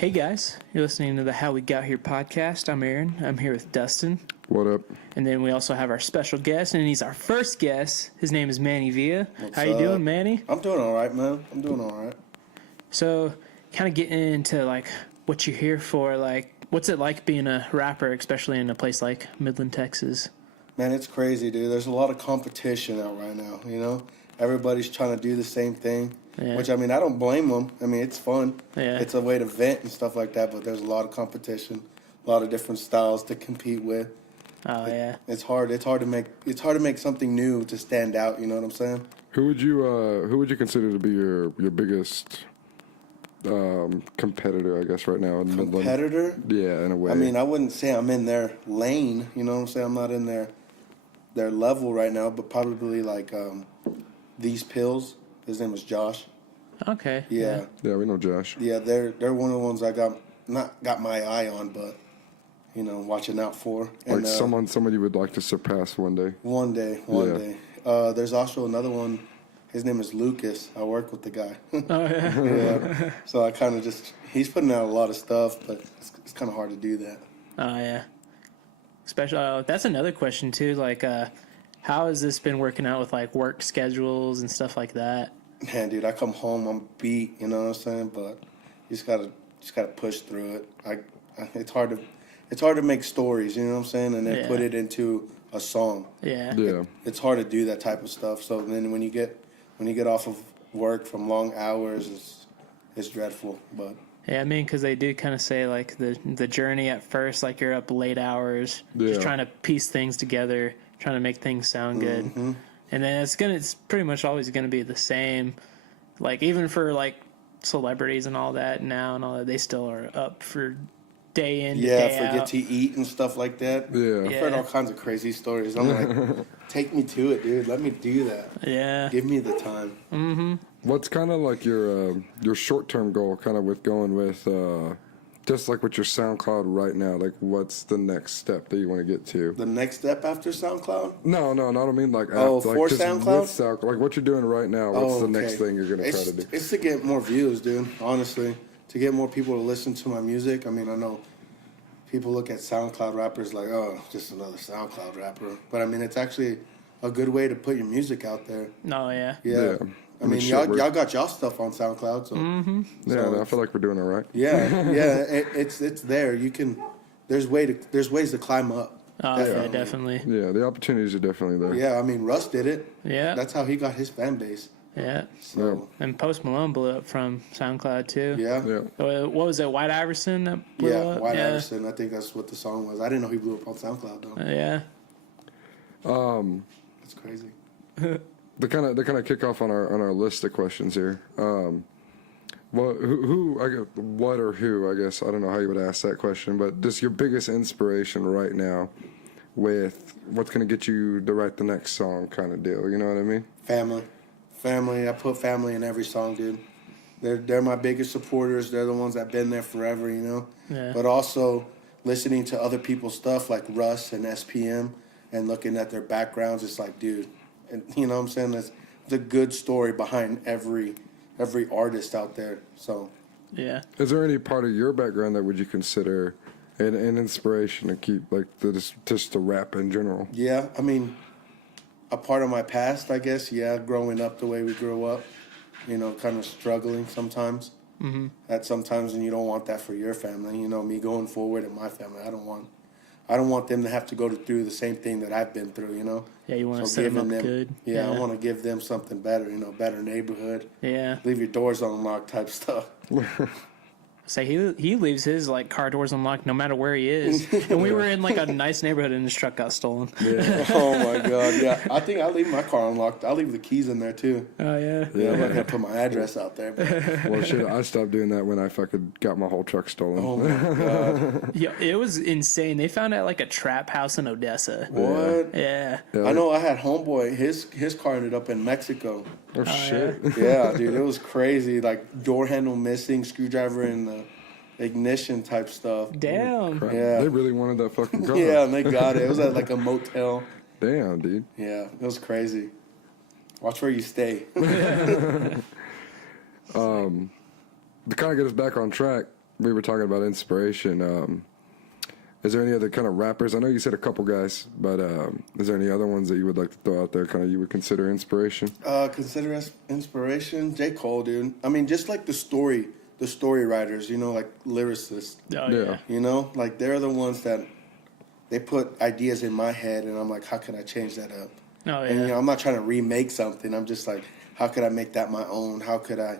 Hey guys, you're listening to the How We Got Here podcast. I'm Aaron. I'm here with Dustin. What up? And then we also have our special guest, and he's our first guest. His name is Manny Villa. What's How you up? doing, Manny? I'm doing all right, man. I'm doing all right. So, kind of getting into like what you're here for. Like, what's it like being a rapper, especially in a place like Midland, Texas? Man, it's crazy, dude. There's a lot of competition out right now, you know? Everybody's trying to do the same thing, Yeah. which, I mean, I don't blame them. I mean, it's fun. Yeah. It's a way to vent and stuff like that, but there's a lot of competition, a lot of different styles to compete with. Oh yeah. It's hard. It's hard to make something new to stand out, you know what I'm saying? Who would you consider to be your biggest competitor, I guess, right now in Midland? Competitor? Yeah, in a way. I mean, I wouldn't say I'm in their lane, you know what I'm saying? I'm not in their level right now, but probably like These Pills. His name is Josh. Okay. Yeah. Yeah, we know Josh. Yeah, they're one of the ones I got my eye on, but you know, watching out for. And, Like someone you would like to surpass one day. One day. There's also another one. His name is Lucas. I work with the guy. Oh yeah. Yeah. So I kind of he's putting out a lot of stuff, but it's kind of hard to do that. Oh yeah. Especially that's another question too. Like, how has this been working out with like work schedules and stuff like that? Man, dude, I come home, I'm beat. You know what I'm saying? But you just gotta push through it. It's hard to make stories. You know what I'm saying? And then put it into a song. Yeah. Yeah. It's hard to do that type of stuff. So then when you get off of work from long hours, it's dreadful. But Yeah, I mean, because they do kind of say, like, the journey at first, like, you're up late hours, just Yeah. trying to piece things together, trying to make things sound good. Mm-hmm. And then it's pretty much always going to be the same. Like, even for, like, celebrities and all that now and all that, they still are up for day in, day forget out. to eat and stuff like that. Yeah. I've heard all kinds of crazy stories. I'm like, take me to it, dude. Let me do that. Yeah. Give me the time. Mm-hmm. What's kind of like your short-term goal, kind of with going with just like with your SoundCloud right now? Like, what's the next step that you want to get to? The next step after SoundCloud? No, I don't mean like Oh, after, for like just SoundCloud? with SoundCloud. Like what you're doing right now. What's the next thing you're gonna try to do? It's to get more views, dude. Honestly, to get more people to listen to my music. I mean, I know people look at SoundCloud rappers like, oh, just another SoundCloud rapper. But I mean, it's actually a good way to put your music out there. No, yeah. Yeah. I mean, shit, y'all got y'all stuff on SoundCloud, so Yeah, I feel like we're doing all right. it's there. You can. There's ways to climb up. Oh, yeah, definitely. Yeah, the opportunities are definitely there. Yeah, I mean, Russ did it. Yeah. That's how he got his fan base. Yeah. So And Post Malone blew up from SoundCloud, too. yeah. Yeah. What was it, White Iverson that blew up? White Iverson. I think that's what the song was. I didn't know he blew up on SoundCloud though. Yeah. That's crazy. To kind of kick off on our list of questions here. What or who? I guess I don't know how you would ask that question, but just your biggest inspiration right now with what's gonna get you to write the next song, kind of deal. You know what I mean? Family. I put family in every song, dude. They're my biggest supporters. They're the ones that've been there forever, you know. Yeah. But also listening to other people's stuff like Russ and SPM and looking at their backgrounds, it's like, dude, and you know what I'm saying? There's a good story behind every artist out there. So Yeah. Is there any part of your background that would you consider an inspiration to keep like just to rap in general? yeah, I mean, a part of my past, I guess. Yeah, growing up the way we grew up, you know, kind of struggling sometimes. Mm-hmm. That sometimes, and you don't want that for your family. You know, me going forward in my family, I don't want them to have to go through the same thing that I've been through. You know. Yeah, you want to So set them up giving good. Yeah, I want to give them something better. You know, better neighborhood. Yeah. Leave your doors unlocked type stuff. Say he leaves his like car doors unlocked no matter where he is. And we were in like a nice neighborhood and his truck got stolen. Yeah. Oh my God, yeah. I think I leave my car unlocked. I leave the keys in there too. Oh yeah. Yeah, I'm not gonna put my address out there. But, Well, shit, I stopped doing that when I fucking got my whole truck stolen. oh my God. Yeah, it was insane. They found out like a trap house in Odessa. What? Yeah. I know I had homeboy, his car ended up in Mexico. Oh, shit. Yeah, dude, it was crazy. Like door handle missing, screwdriver in the ignition type stuff. Damn. Crap. Yeah. They really wanted that fucking car. Yeah, and they got it. It was at like a motel. Damn, dude. Yeah, it was crazy. Watch where you stay. To kind of get us back on track, we were talking about inspiration. Is there any other kind of rappers? I know you said a couple guys, but is there any other ones that you would like to throw out there? Kind of you would consider inspiration? Consider us inspiration. J. Cole, dude. I mean, just like the story writers, you know, like lyricists. Oh, Yeah. You know, like they're the ones that they put ideas in my head, and I'm like, how can I change that up? Oh, yeah. And you know, I'm not trying to remake something. I'm just like, how could I make that my own? How could I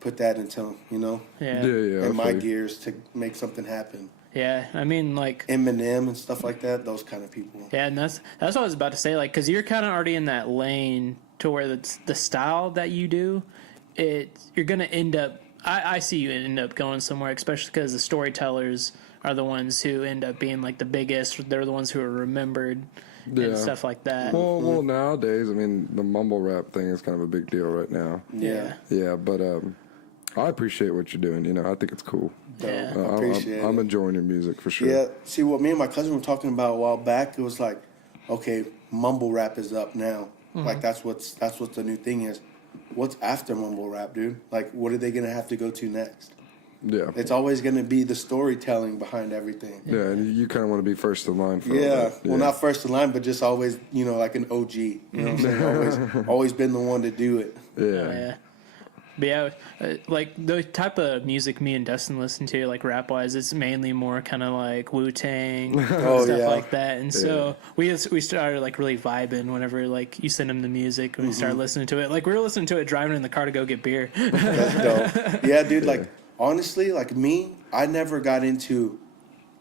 put that into, you know, Yeah. in my okay. gears to make something happen? Yeah. I mean, like, Eminem and stuff like that. Those kind of people. yeah, and that's what I was about to say. Like, because you're kind of already in that lane to where the style that you do, you're gonna end up. I see you end up going somewhere, especially because the storytellers are the ones who end up being like the biggest. They're the ones who are remembered and stuff like that. Well, nowadays, I mean, the mumble rap thing is kind of a big deal right now. Yeah. Yeah, but I appreciate what you're doing. You know, I think it's cool. Yeah. I appreciate I'm it. enjoying your music for sure. Yeah. See, what me and my cousin were talking about a while back, it was like, okay, mumble rap is up now. Like that's what the new thing is. What's after mumble rap, dude? Like, what are they gonna have to go to next? Yeah. It's always gonna be the storytelling behind everything. Yeah, and you kind of want to be first in line for all Yeah. that. Well, not first in line, but just always, you know, like an OG. You know what I'm saying? Always been the one to do it. Oh, Yeah. yeah. But yeah, like the type of music me and Dustin listen to, like rap wise, it's mainly more kind of like Wu Tang stuff yeah. like that. And so we started like really vibing whenever like you send him the music and we started listening to it. Like we were listening to it driving in the car to go get beer. That's dope. Yeah, dude. Like honestly, like me, I never got into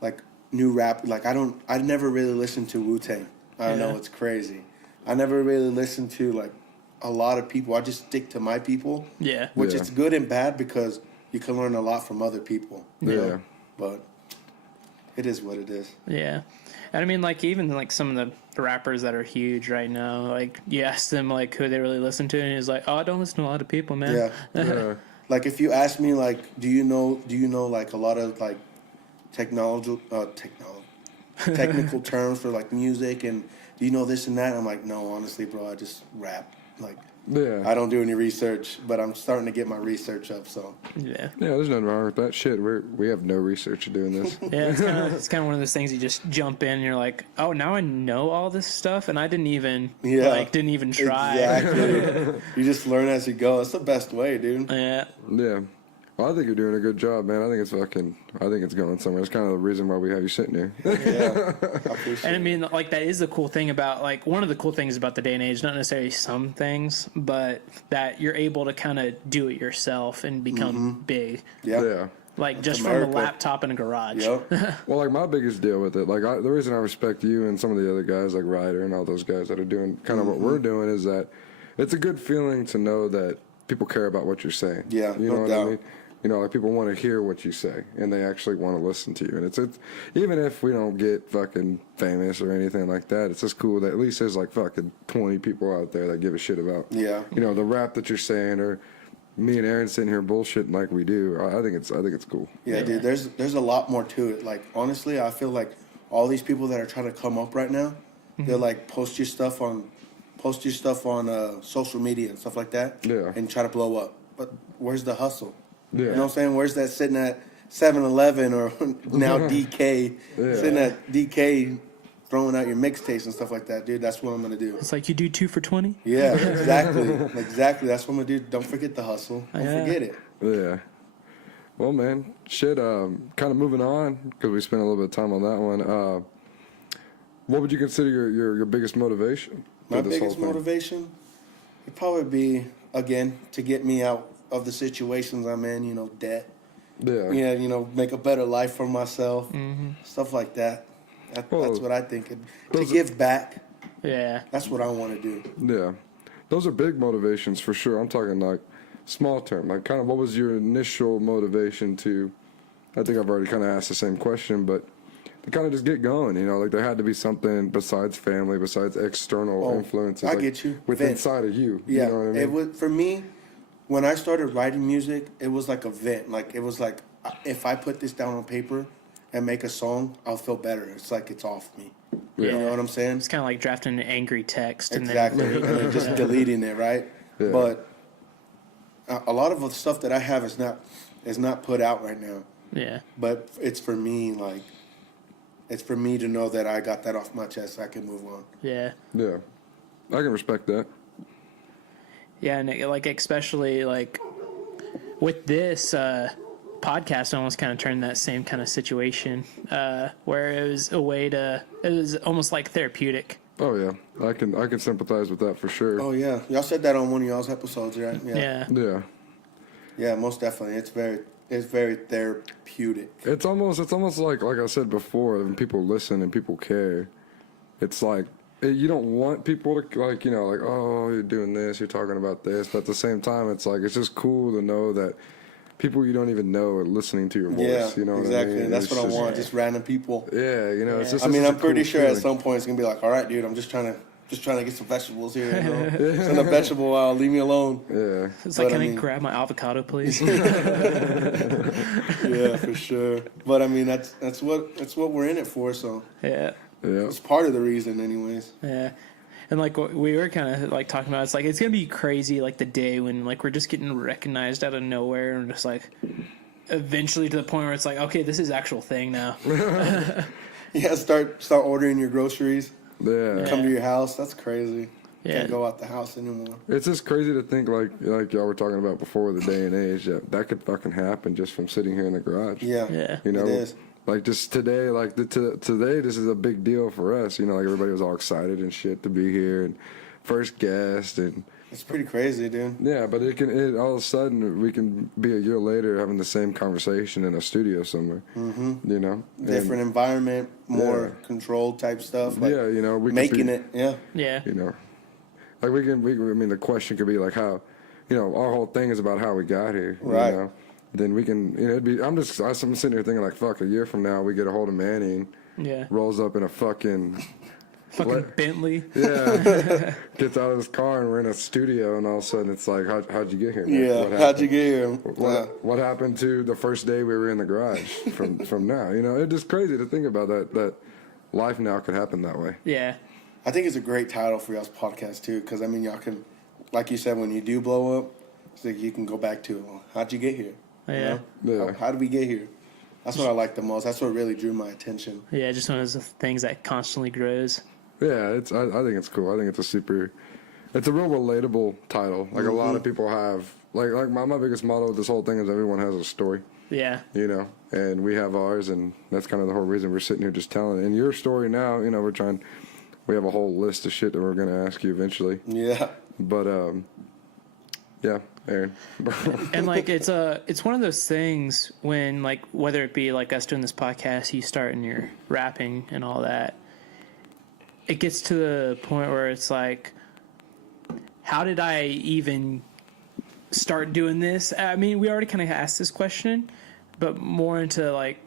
like new rap. Like I never really listened to Wu Tang. I know it's crazy. I never really listened to like a lot of people. I just stick to my people. Yeah. Which Yeah. is good and bad because you can learn a lot from other people. You know? But it is what it is. Yeah. And I mean, like, even like some of the rappers that are huge right now, like, you ask them, like, who they really listen to, and he's like, oh, I don't listen to a lot of people, man. Yeah. Like, if you ask me, like, do you know, like, a lot of, like, technical terms for, like, music, and do you know this and that? I'm like, no, honestly, bro, I just rap. Like, Yeah. I don't do any research, but I'm starting to get my research up, so. Yeah. Yeah, there's nothing wrong with that shit. We have no research of doing this. Yeah, it's kind of one of those things you just jump in and you're like, oh, now I know all this stuff, and I didn't even try. Exactly. You just learn as you go. It's the best way, dude. Yeah. Yeah. Well, I think you're doing a good job, man. I think it's going somewhere. It's kind of the reason why we have you sitting here. Yeah. I appreciate And I it. mean, like, that is the cool thing about, like, one of the cool things about the day and age, not necessarily some things, but that you're able to kind of do it yourself and become big. Yeah. Yeah. Like, just America. from a laptop in a garage. Yep. Well, like my biggest deal with it, like the reason I respect you and some of the other guys like Ryder and all those guys that are doing kind of what we're doing is that it's a good feeling to know that people care about what you're saying. Yeah, you know no what doubt. I mean? You know, like people want to hear what you say and they actually want to listen to you. And it's even if we don't get fucking famous or anything like that, it's just cool that at least there's like fucking 20 people out there that give a shit about, Yeah. you know, the rap that you're saying or me and Aaron sitting here bullshitting like we do. I think it's cool. Yeah, dude. There's a lot more to it. Like honestly, I feel like all these people that are trying to come up right now, they're like post your stuff on social media and stuff like that. Yeah. And try to blow up. But where's the hustle? Yeah. You know what I'm saying? Where's that sitting at 7-Eleven or now DK sitting at DK throwing out your mixtapes and stuff like that, dude? That's what I'm gonna do. It's like you do 2 for $20. Yeah, exactly. Exactly. That's what I'm gonna do. Don't forget the hustle. Don't Yeah. forget it. Yeah. Well, man, shit. Kind of moving on because we spent a little bit of time on that one. What would you consider your biggest motivation? My for this biggest whole thing? motivation would probably be, again, to get me out of the situations I'm in, you know, debt. Yeah. Yeah, you know, make a better life for myself. Stuff like that. Well, That's what I think. To those- give back, Yeah. that's what I want to do. Yeah. Those are big motivations for sure. I'm talking like small term. Like kind of what was your initial motivation to, I think I've already kind of asked the same question, but to kind of just get going, you know, like there had to be something besides family, besides external influences. I like, get you. With Vent. inside of you. Yeah, You know what I mean? it was for me. When I started writing music, it was like a vent. Like it was like if I put this down on paper and make a song, I'll feel better. It's like it's off me. You know what I'm saying? It's kind of like drafting an angry text Exactly, and and then just deleting it, right? Yeah. But a lot of the stuff that I have is not put out right now. Yeah. But it's for me, like, it's for me to know that I got that off my chest. So I can move on. Yeah. Yeah, I can respect that. Yeah, and like especially like with this podcast, I almost kind of turned that same kind of situation where it was a way to. It was almost like therapeutic. Oh yeah, I can sympathize with that for sure. Oh yeah, y'all said that on one of y'all's episodes, right? Yeah. Yeah, Yeah, most definitely. It's very therapeutic. it's almost like I said before, when people listen and people care, it's like you don't want people to like like, oh, you're doing this, you're talking about this, but at the same time, it's like it's just cool to know that people you don't even know are listening to your voice. Yeah, You know what exactly. I mean? And that's It's what I just- want. Just random people. Yeah, it's just. I mean, it's I'm a pretty cool sure at feeling. some point it's gonna be like, all right, dude, I'm just trying to get some vegetables here. You know? Send a vegetable out. Leave me alone. Yeah. It's like, But, can I I mean- grab my avocado, please? Yeah, for sure. But I mean, that's what we're in it for. So Yeah. Yeah. it's part of the reason, anyways. Yeah. And like what we were kind of like talking about, it's like it's gonna be crazy, like the day when like we're just getting recognized out of nowhere, and just like eventually to the point where it's like, okay, this is actual thing now. Yeah, start ordering your groceries. Yeah. Come to your house. That's crazy. Yeah. Can't go out the house anymore. It's just crazy to think like y'all were talking about before the day and age that could fucking happen just from sitting here in the garage. Yeah. Yeah. You know, It is. like just today, like today, this is a big deal for us. Like everybody was all excited and shit to be here and first guest and It's pretty crazy, dude. yeah, but all of a sudden we can be a year later having the same conversation in a studio somewhere. Mm-hmm. You know, Different environment, more controlled type stuff. Like yeah, we can making be, it. Yeah. Yeah. Like we can. I mean, the question could be like how, our whole thing is about how we got here. Right. You know? Then we can. It'd be. I'm sitting here thinking like, fuck, a year from now we get a hold of Manny and Yeah. rolls up in a fucking. Fucking Bentley. Yeah, gets out of his car and we're in a studio, and all of a sudden it's like, how'd you get here? Man? Yeah. What How'd happened? you get here? What happened to the first day we were in the garage from now? It's just crazy to think about that life now could happen that way. Yeah. I think it's a great title for y'all's podcast too, because I mean, y'all can, like you said, when you do blow up, it's like you can go back to, well, how'd you get here? Yeah. Yeah. How did we get here? That's what I like the most. That's what really drew my attention. Yeah. Just one of those things that constantly grows. Yeah, I think it's cool. I think it's a real relatable title. Like a lot of people have, like my biggest motto of this whole thing is everyone has a story, Yeah. and we have ours, and that's kind of the whole reason we're sitting here just telling it. And your story now, we have a whole list of shit that we're going to ask you eventually. Yeah. But, yeah, Aaron. And like it's one of those things when like whether it be like us doing this podcast, you start and you're rapping and all that, it gets to the point where it's like, how did I even start doing this? I mean, we already kind of asked this question, but more into like,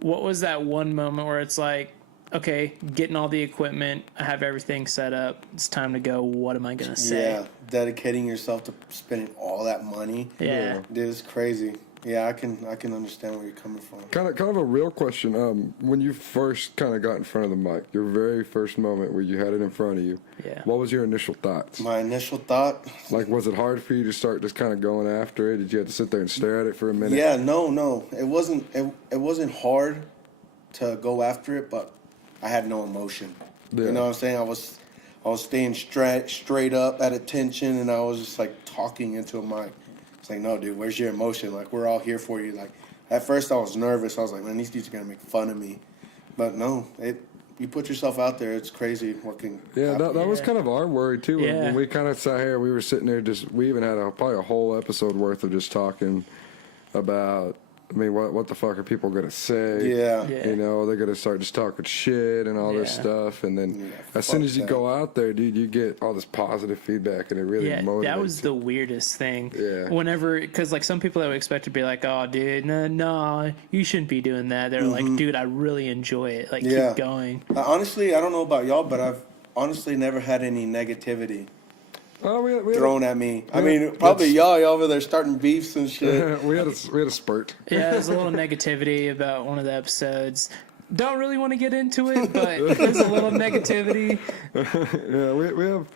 what was that one moment where it's like, okay, getting all the equipment, I have everything set up, it's time to go. What am I gonna say? Yeah. Dedicating yourself to spending all that money. Yeah. Dude, it's crazy. Yeah, I can understand where you're coming from. Kind of a real question. When you first kind of got in front of the mic, your very first moment where you had it in front of you, Yeah. what was your initial thoughts? My initial thought, Like, was it hard for you to start just kind of going after it? Did you have to sit there and stare at it for a minute? yeah, no, it wasn't hard to go after it, but I had no emotion. Yeah. You know what I'm saying? I was staying straight up at attention, and I was just like talking into a mic. It's like, no, dude, where's your emotion? Like, we're all here for you. Like, at first I was nervous. I was like, man, these dudes are gonna make fun of me. But no, you put yourself out there. It's crazy what can Yeah, happen. that was kind of our worry too. Yeah. When we kind of sat here, we were sitting there we even had probably a whole episode worth of just talking about, I mean, what the fuck are people going to say? Yeah. Yeah. They're going to start just talking shit and all this Yeah. stuff. And then Yeah, as soon fuck as you that. go out there, dude, you get all this positive feedback and it really Yeah, motivates that was you. the weirdest thing. Yeah. Whenever, because like some people that would expect to be like, "Oh, dude, no, you shouldn't be doing that." They're like, "Dude, I really enjoy it. Like, Yeah. keep going." Honestly, I don't know about y'all, but I've honestly never had any negativity Oh, we had thrown at me. I Yeah, mean, probably that's- y'all over there starting beefs and shit. we had a spurt. Yeah, there's a little negativity about one of the episodes. Don't really want to get into it, but there's a little negativity. Yeah, we have,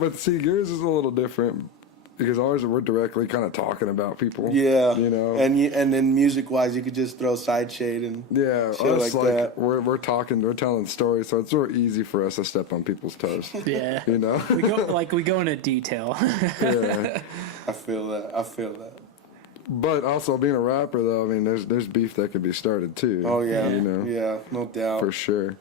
but see, yours is a little different because ours we're directly kind of talking about people. Yeah, you know, and then music wise, you could just throw side shade and yeah, shit us like that. we're talking, we're telling stories, so it's real easy for us to step on people's toes. Yeah. You know, we go into detail. yeah. I feel that. But also being a rapper, though, I mean, there's beef that can be started too. Oh yeah, you know, yeah, no doubt. for sure.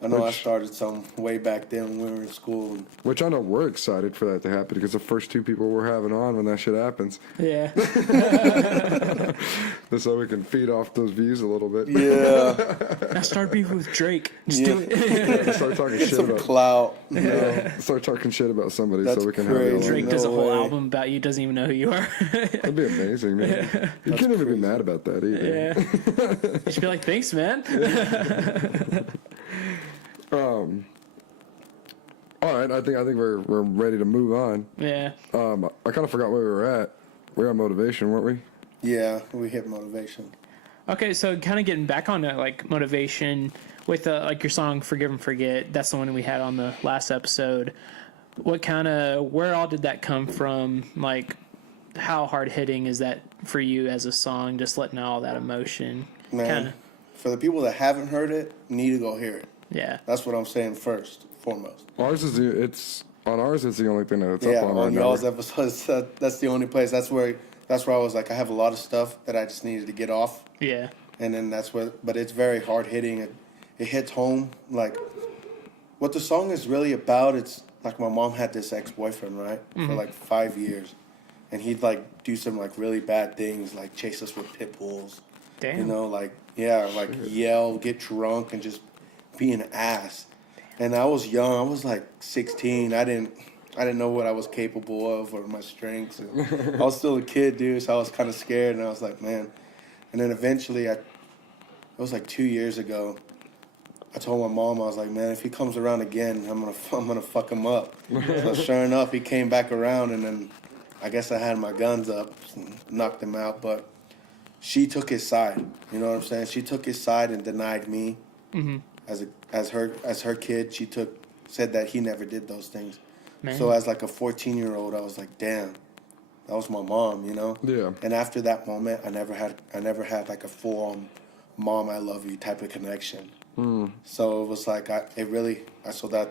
I know I Which- started some way back then when we were in school. And Which I know we're excited for that to happen because the first two people we're having on when that shit happens, Yeah. just so we can feed off those views a little bit. yeah, Now start beefing with Drake. Just Yeah. do it. Start talking get shit some about. clout. Start talking shit about somebody That's so we can crazy. have it Drake on. does a No whole way. album about you, doesn't even know who you are. That'd be amazing, man. You can't even be mad about that either. Yeah. You should be like, thanks, man. All right, I think we're ready to move on. Yeah. I kind of forgot where we were at. We were at motivation, weren't we? Yeah, we hit motivation. Okay, so kind of getting back on that, like, motivation with, like, your song Forgive and Forget. That's the one we had on the last episode. Where all did that come from? Like, how hard-hitting is that for you as a song, just letting out all that emotion? Man, Kinda, for the people that haven't heard it, need to go hear it. yeah. That's what I'm saying first, foremost. Ours is it's the only thing that's Yeah, up on our on y'all's network. episodes, that's the only place. That's where I was like, I have a lot of stuff that I just needed to get off, Yeah. and then that's where. But it's very hard hitting. It hits home. Like what the song is really about. It's like my mom had this ex-boyfriend, right, for like 5 years, and he'd like do some like really bad things, like chase us with pit bulls. Damn. You know, like like yell, get drunk, and just be an ass. And I was young. I was like 16. I didn't know what I was capable of or my strengths. And I was still a kid, dude. So I was kind of scared, and I was like, man. And then eventually, it was like 2 years ago. I told my mom, I was like, man, if he comes around again, I'm gonna fuck him up. So sure enough, he came back around, and then I guess I had my guns up, and knocked him out. But she took his side. You know what I'm saying? She took his side and denied me. As her kid, she said that he never did those things. Man. So as like a 14-year-old, I was like, damn, that was my mom, you know? Yeah. And after that moment, I never had like a full-on mom, I love you type of connection. So it was like I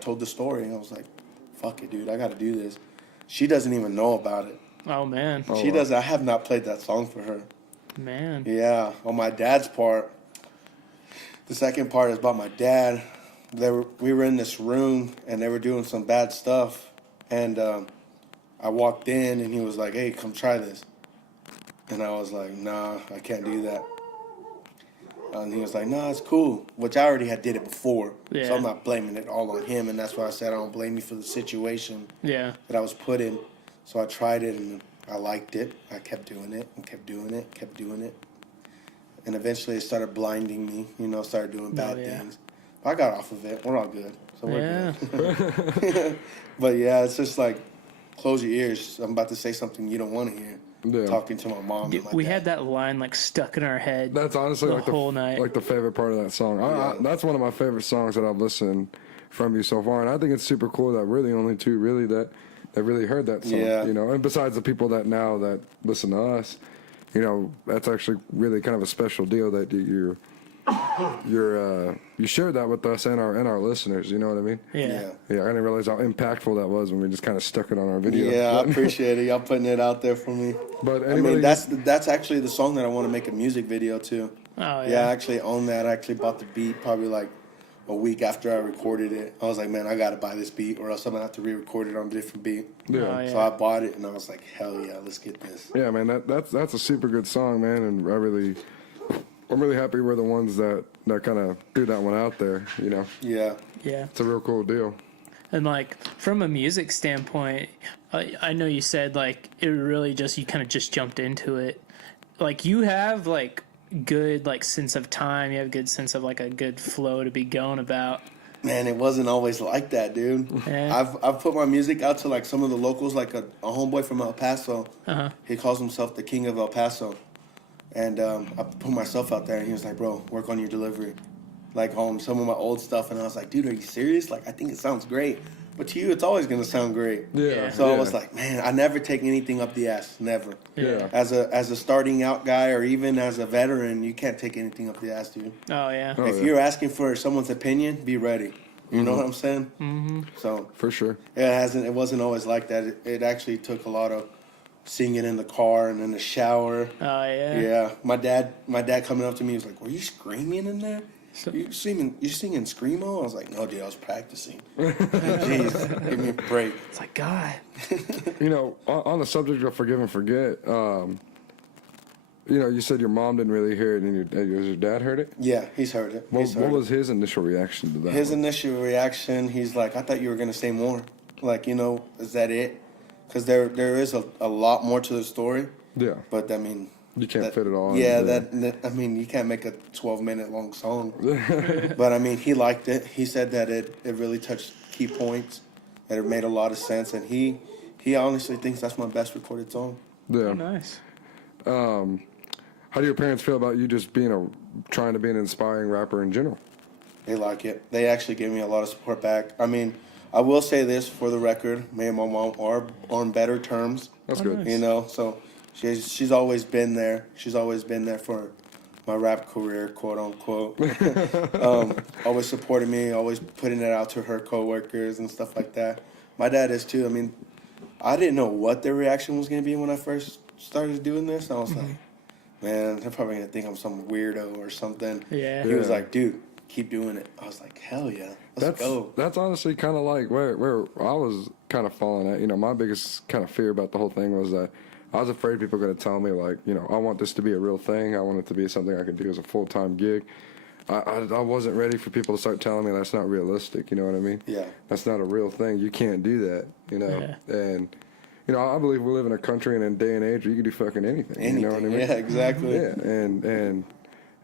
told the story, and I was like, fuck it, dude, I got to do this. She doesn't even know about it. Oh, man. She doesn't. I have not played that song for her. Man. Yeah, on my dad's part. The second part is about my dad. We were in this room, and they were doing some bad stuff. And I walked in, and he was like, hey, come try this. And I was like, nah, I can't do that. And he was like, nah, it's cool. Which I already did it before. Yeah. So I'm not blaming it all on him. And that's why I said I don't blame you for the situation Yeah. that I was put in. So I tried it, and I liked it. I kept doing it and kept doing it, kept doing it. And eventually it started blinding me, started doing bad yeah. things. But I got off of it. We're all good. So we're Yeah. good. But yeah, it's just like, close your ears. I'm about to say something you don't want to hear. Yeah. Talking to my mom. Dude, and my we dad. had that line like stuck in our head. That's honestly The like whole night. like the favorite part of that song. That's one of my favorite songs that I've listened from you so far, and I think it's super cool that we're the only two really that really heard that song. Yeah. And besides the people that listen to us, that's actually really kind of a special deal that you shared that with us and our listeners. You know what I mean? Yeah. Yeah, I didn't realize how impactful that was when we just kind of stuck it on our video. Yeah, I appreciate it. Y'all putting it out there for me. But I anybody, mean, that's actually the song that I want to make a music video to. Oh, yeah. Yeah, I actually own that. I actually bought the beat probably like a week after I recorded it. I was like, man, I got to buy this beat or else I'm going to have to re-record it on a different beat. yeah. Oh, yeah. So I bought it, and I was like, hell yeah, let's get this. Yeah, man, that's a super good song, man, and I'm really happy we're the ones that kind of threw that one out there. Yeah. Yeah. It's a real cool deal. And like from a music standpoint, I know you said like it really you kind of just jumped into it. Like you have like good like sense of time. You have a good sense of like a good flow to be going about. Man, it wasn't always like that, dude. Yeah. I've put my music out to like some of the locals, like a homeboy from El Paso. Uh-huh. He calls himself the King of El Paso. And I put myself out there, and he was like, bro, work on your delivery. Like on some of my old stuff. And I was like, dude, are you serious? Like, I think it sounds great. but to you, it's always gonna sound great. Yeah. So yeah. I was like, man, I never take anything up the ass, never. Yeah. As a starting out guy, or even as a veteran, you can't take anything up the ass, dude. Oh yeah. Oh, If yeah. you're asking for someone's opinion, be ready. You know what I'm saying? Mm-hmm. So For sure. it wasn't always like that. It actually took a lot of singing in the car and in the shower. Oh yeah. Yeah, my dad coming up to me was like, "Were you screaming in there? So- You singing screamo?" I was like, "No, dude, I was practicing." Jeez, give me a break. It's like God. You know, on the subject of forgive and forget, you know, you said your mom didn't really hear it, and your dad heard it. Yeah, he's heard it. What was his initial reaction to that? His initial reaction? He's like, "I thought you were gonna say more. Like, you know, is that it?" Because there is a lot more to the story. Yeah. But I mean, You can't fit it all. Yeah, into- I mean, you can't make a 12-minute long song. But I mean, he liked it. He said that it really touched key points, that it made a lot of sense, and he honestly thinks that's my best recorded song. Yeah. Oh, nice. How do your parents feel about you just trying to be an inspiring rapper in general? They like it. They actually give me a lot of support back. I mean, I will say this for the record: me and my mom are on better terms. That's Oh, good. nice. You know, so she's always been there. She's always been there for my rap career, quote unquote. Always supporting me, always putting it out to her coworkers and stuff like that. My dad is too. I mean, I didn't know what their reaction was going to be when I first started doing this. I was like, man, they're probably going to think I'm some weirdo or something. Yeah. He was Yeah. like, dude, keep doing it. I was like, hell yeah, let's go. That's honestly kind of like where I was kind of falling at. You know, my biggest kind of fear about the whole thing was that I was afraid people were going to tell me, like, you know, I want this to be a real thing. I want it to be something I can do as a full-time gig. I wasn't ready for people to start telling me that's not realistic. You know what I mean? Yeah. That's not a real thing. You can't do that. You know. Yeah. And you know, I believe we live in a country and in a day and age where you can do fucking anything. You know what I mean? Yeah, exactly. Yeah,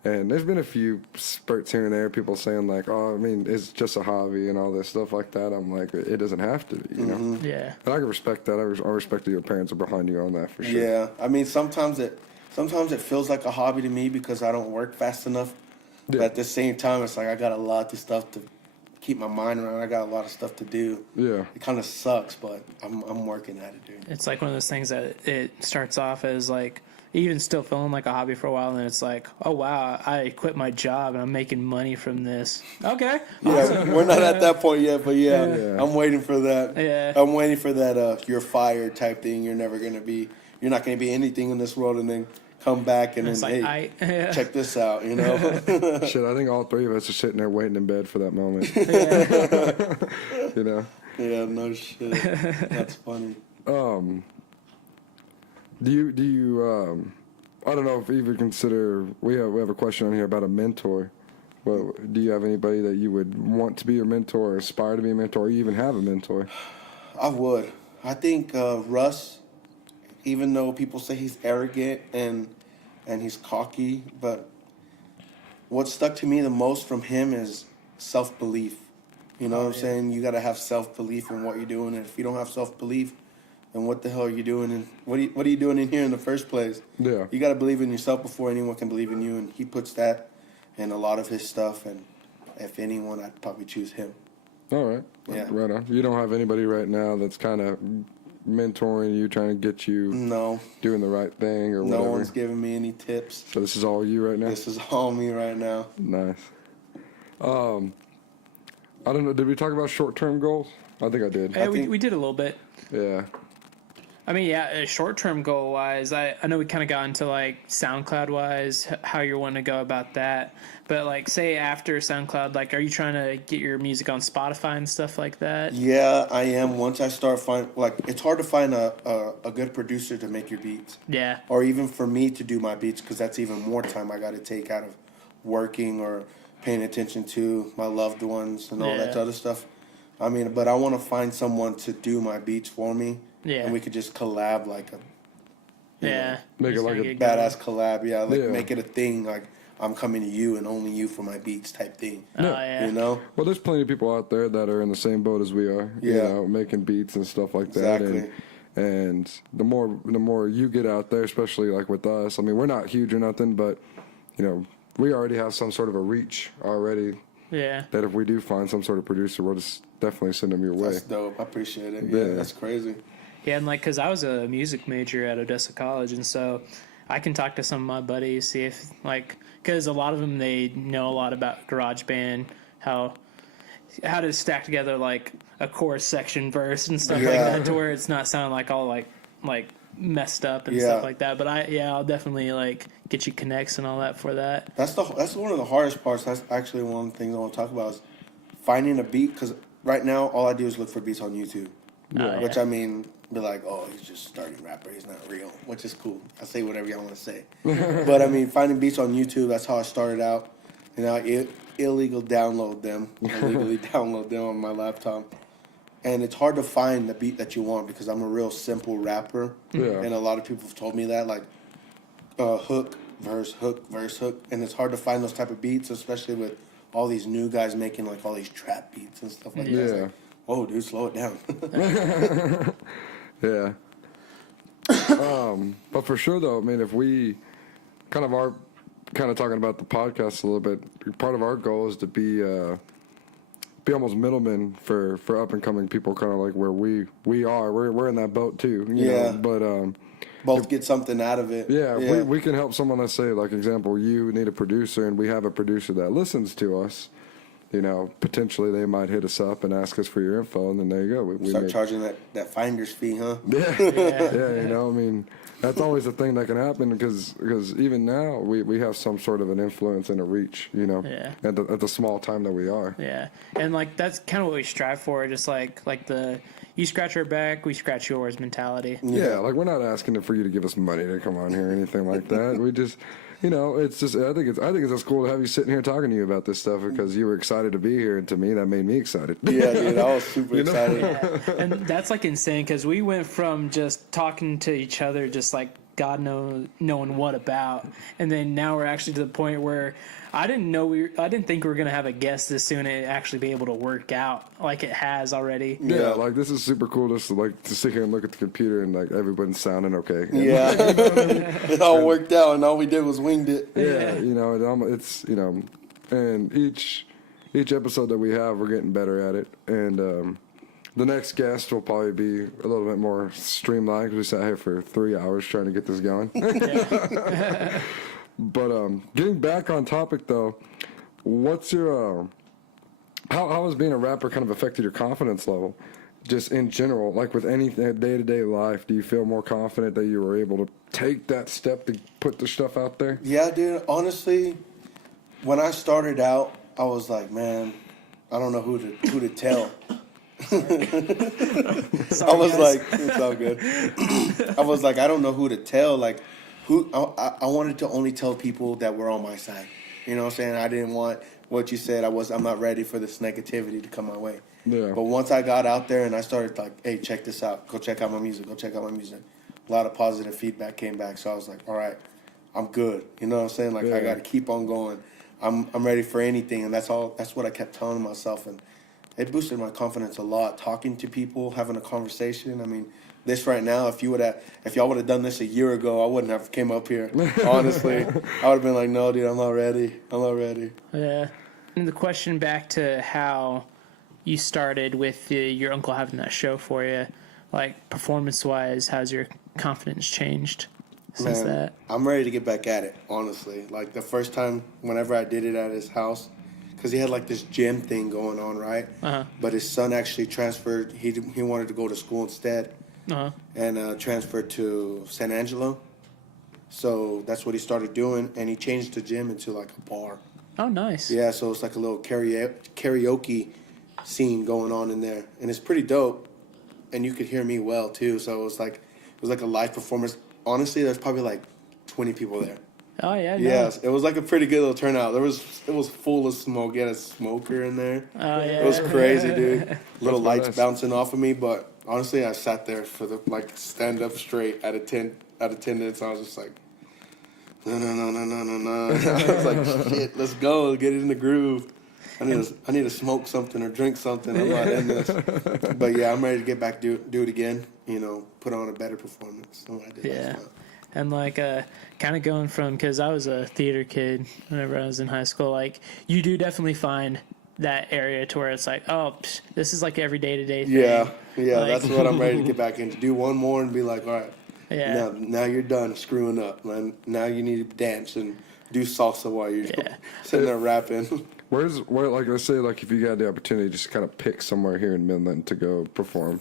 and there's been a few spurts here and there, people saying like, oh, I mean, it's just a hobby and all this stuff like that. I'm like, it doesn't have to be, you know? Yeah. And I can respect that. I respect that your parents are behind you on that for sure. Yeah, I mean, sometimes it feels like a hobby to me because I don't work fast enough. Yeah. But at the same time, it's like I got a lot of stuff to keep my mind around. I got a lot of stuff to do. Yeah. It kind of sucks, but I'm working at it, dude. It's like one of those things that it starts off as like even still feeling like a hobby for a while, and then it's like, oh wow, I quit my job and I'm making money from this. Okay. Yeah, we're not at that point yet, but yeah, Yeah. I'm waiting for that. Yeah. I'm waiting for that. You're fired type thing. You're not gonna be anything in this world, and then come back and It's then like hey, check this out. You know. Shit, I think all three of us are sitting there waiting in bed for that moment. You know? Yeah, no shit. That's funny. Do you I don't know if you would consider, we have a question on here about a mentor. Well, do you have anybody that you would want to be your mentor or aspire to be a mentor or you even have a mentor? I would. I think Russ, even though people say he's arrogant and he's cocky, but what stuck to me the most from him is self-belief. You know what I'm saying? You got to have self-belief in what you're doing. And if you don't have self-belief, then what the hell are you doing? And what are you doing in here in the first place? Yeah. You got to believe in yourself before anyone can believe in you. And he puts that in a lot of his stuff. And if anyone, I'd probably choose him. All right. Yeah. Right on. You don't have anybody right now that's kind of mentoring you, trying to get you No. doing the right thing or No whatever? one's giving me any tips. So this is all you right now? This is all me right now. Nice. I don't know. Did we talk about short-term goals? I think I did. Yeah, we did a little bit. Yeah. I mean, yeah, short-term goal-wise, I know we kind of got into, like, SoundCloud-wise, how you're wanting to go about that. But, like, say after SoundCloud, like, are you trying to get your music on Spotify and stuff like that? Yeah, I am. Once I start it's hard to find a good producer to make your beats. Yeah. Or even for me to do my beats, because that's even more time I got to take out of working or paying attention to my loved ones and all that Yeah. other stuff. I mean, but I want to find someone to do my beats for me. Yeah. And we could just collab like a Yeah. Make it Just like gotta a get going. badass collab. Yeah, like Yeah. make it a thing. Like I'm coming to you and only you for my beats type thing. Oh, yeah. You know? Well, there's plenty of people out there that are in the same boat as we are. You Yeah. know, making beats and stuff like Exactly. that. And the more you get out there, especially like with us. I mean, we're not huge or nothing, but you know, we already have some sort of a reach already. Yeah. that if we do find some sort of producer, we'll just definitely send them your way. That's dope. I appreciate it. Yeah. Yeah, that's crazy. Yeah, and like, cause I was a music major at Odessa College, and so I can talk to some of my buddies, see if like, cause a lot of them they know a lot about GarageBand, how to stack together like a chorus section verse and stuff like Yeah. that, to where it's not sounding like all like messed up and Yeah. stuff like that. But I'll definitely like get you connects and all that for that. That's one of the hardest parts. That's actually one of the things I want to talk about is finding a beat. Because right now, all I do is look for beats on YouTube. Yeah. Which I mean, be like, oh, he's just starting rapper. He's not real, which is cool. I say whatever y'all want to say. But I mean, finding beats on YouTube. That's how I started out. And I illegally download them on my laptop. And it's hard to find the beat that you want because I'm a real simple rapper. Yeah. And a lot of people have told me that, like, hook, verse, hook. And it's hard to find those type of beats, especially with all these new guys making, like, all these trap beats and stuff like that. It's like, whoa, dude, slow it down. Yeah. But for sure, though, I mean, if we kind of talking about the podcast a little bit, part of our goal is to be almost middlemen for up and coming people, kind of like where we are. We're in that boat too, you know? But both get something out of it. yeah, we can help someone. Let's say, like example, you need a producer, and we have a producer that listens to us. You know, potentially they might hit us up and ask us for your info, and then there you go. We Start charging that finder's fee, huh? Yeah, yeah. You know, I mean, that's always a thing that can happen because even now we have some sort of an influence and a reach. You know, at the small time that we are. Yeah, and like that's kind of what we strive for. Just like the you scratch our back, we scratch yours mentality. Yeah, like we're not asking for you to give us money to come on here or anything like that. We just. You know, it's just I think it's just cool to have you sitting here talking to you about this stuff because you were excited to be here, and to me that made me excited. Yeah, dude, I was super excited. Yeah. And that's like insane because we went from just talking to each other, just like God knowing what about, and then now we're actually to the point where I didn't think we were gonna have a guest this soon and actually be able to work out like it has already. Yeah, like this is super cool just to sit here and look at the computer and like everybody's sounding okay. Yeah, it all worked out, and all we did was winged it. Yeah, you know, it's you know, and each episode that we have, we're getting better at it, and the next guest will probably be a little bit more streamlined because we sat here for 3 hours trying to get this going. But getting back on topic though, what's your how has being a rapper kind of affected your confidence level, just in general? Like with any day-to-day life, do you feel more confident that you were able to take that step to put the stuff out there? Yeah, dude. Honestly, when I started out, I was like, man, I don't know who to tell. Sorry, I was guys. like, it's all good. I was like, I don't know who to tell. Like, who? I wanted to only tell people that were on my side. You know what I'm saying? I didn't want what you said. I'm not ready for this negativity to come my way. Yeah. But once I got out there and I started like, hey, check this out. Go check out my music. A lot of positive feedback came back. So I was like, all right, I'm good. You know what I'm saying? Like, I got to keep on going. I'm ready for anything. And that's what I kept telling myself. And it boosted my confidence a lot. Talking to people, having a conversation. I mean, this right now, if y'all would have done this a year ago, I wouldn't have came up here. Honestly, I would have been like, no, dude, I'm not ready. Yeah. And the question back to how you started with your uncle having that show for you, like performance-wise, how's your confidence changed since that? I'm ready to get back at it, honestly. Like the first time, whenever I did it at his house, because he had like this gym thing going on, right? Uh-huh. But his son actually transferred. He wanted to go to school instead, and transferred to San Angelo. So that's what he started doing, and he changed the gym into like a bar. Oh, nice. Yeah, so it's like a little karaoke scene going on in there, and it's pretty dope. And you could hear me well too, so it was like a live performance. Honestly, there's probably like 20 people there. Oh yeah. Yes, it was like a pretty good little turnout. It was full of smoke. You had a smoker in there. Oh yeah. It was crazy, dude. Little That's lights nice. bouncing off of me, but honestly, I sat there for the stand up straight out of 10 minutes. I was just like, no. I was like, shit, let's go, get it in the groove. I need to smoke something or drink something. I'm not in this. But yeah, I'm ready to get back do it again. You know, put on a better performance than what I did last time. And like kind of going from, because I was a theater kid whenever I was in high school, like you do definitely find that area to where it's like, oh, this is like every day-to-day thing. Yeah, Like- that's what I'm ready to get back into. Do one more and be like, all right, Yeah. now you're done screwing up, man. Now you need to dance and do salsa while you're sitting there rapping. Like let's say like if you got the opportunity, just kind of pick somewhere here in Midland to go perform.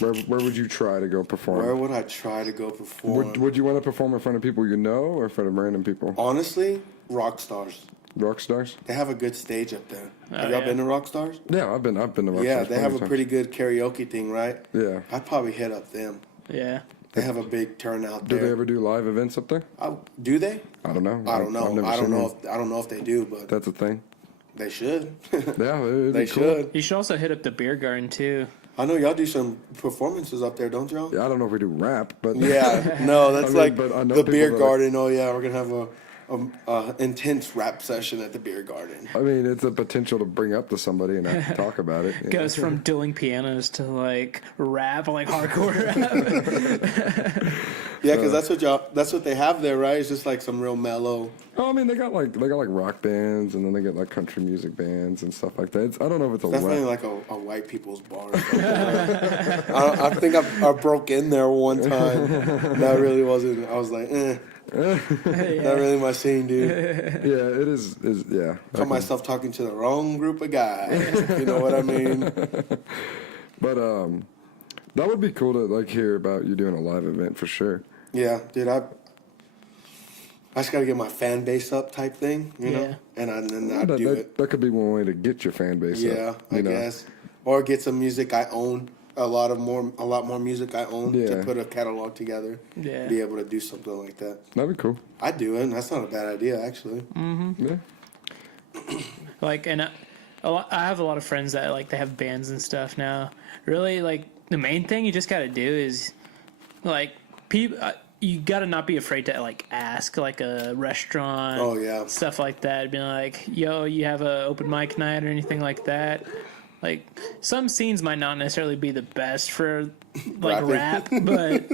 Where would you try to go perform? Where would I try to go perform? Would you want to perform in front of people you know or in front of random people? Honestly, rock stars. Rock stars? They have a good stage up there. Oh, Have y'all yeah. been to rock stars? Yeah, I've been to rock stars. Yeah, they plenty have of a times. pretty good karaoke thing, right? Yeah. I'd probably hit up them. Yeah. They have a big turnout Do there. they ever do live events up there? Do they? I don't know. I don't know. I've never I don't seen know. one. I don't know if they do, but That's a thing. they should. Yeah, it'd They be cool. should. You should also hit up the beer garden too. I know y'all do some performances up there, don't y'all? Yeah, I don't know if we do rap, but Yeah, no, that's I mean, like but I know the people beer that garden. Oh yeah, we're gonna have a intense rap session at the beer garden. I mean, it's a potential to bring up to somebody and have to talk about it. you know? Goes from dueling pianos to like rap, like hardcore rap. Yeah, because that's what they have there, right? It's just like some real mellow. Oh, I mean, they got like rock bands, and then they get like country music bands and stuff like that. I don't know if it's a Definitely rap. like a white people's bar. Or something, right? I think I broke in there one time. That really wasn't. I was like, not really my scene, dude. Yeah, it is. Yeah. Found myself talking to the wrong group of guys. You know what I mean? But that would be cool to like hear about you doing a live event for sure. Yeah, dude. I just gotta get my fan base up, type thing. You know, Yeah. and then I'd do it. That could be one way to get your fan base Yeah, up. I guess. Or get some music I own. A lot more music I own to Yeah. put a catalog together. Yeah. Be able to do something like that. That'd be cool. I'd do it. And that's not a bad idea, actually. Yeah. Like, and I have a lot of friends that like they have bands and stuff now. Really, like the main thing you just got to do is like people. You got to not be afraid to like ask like a restaurant. Oh, yeah. Stuff like that. Being like, yo, you have a open mic night or anything like that. Like some scenes might not necessarily be the best for like rap, but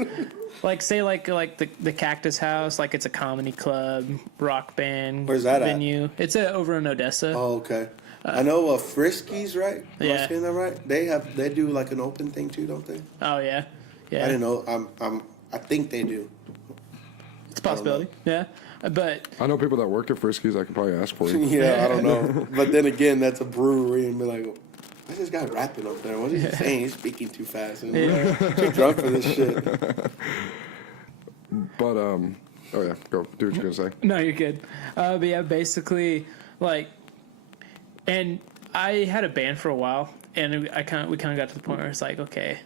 like say like the Cactus House, like it's a comedy club, rock band. Where's that at? venue? It's over in Odessa. Oh, okay. I know Friskies, right? Am I Yeah. saying that right? They do like an open thing too, don't they? Oh yeah, yeah. I didn't know. I think they do. It's a possibility. Yeah, but I know people that work at Friskies. I could probably ask for you. Yeah, I don't know. But then again, that's a brewery, and be like, what's this guy rapping up there? What is he saying? He's speaking too fast. And too drunk for this shit. But oh yeah, go do what you're gonna say. no, you're good. But yeah, basically, like, and I had a band for a while, and we kind of got to the point where it's like, okay,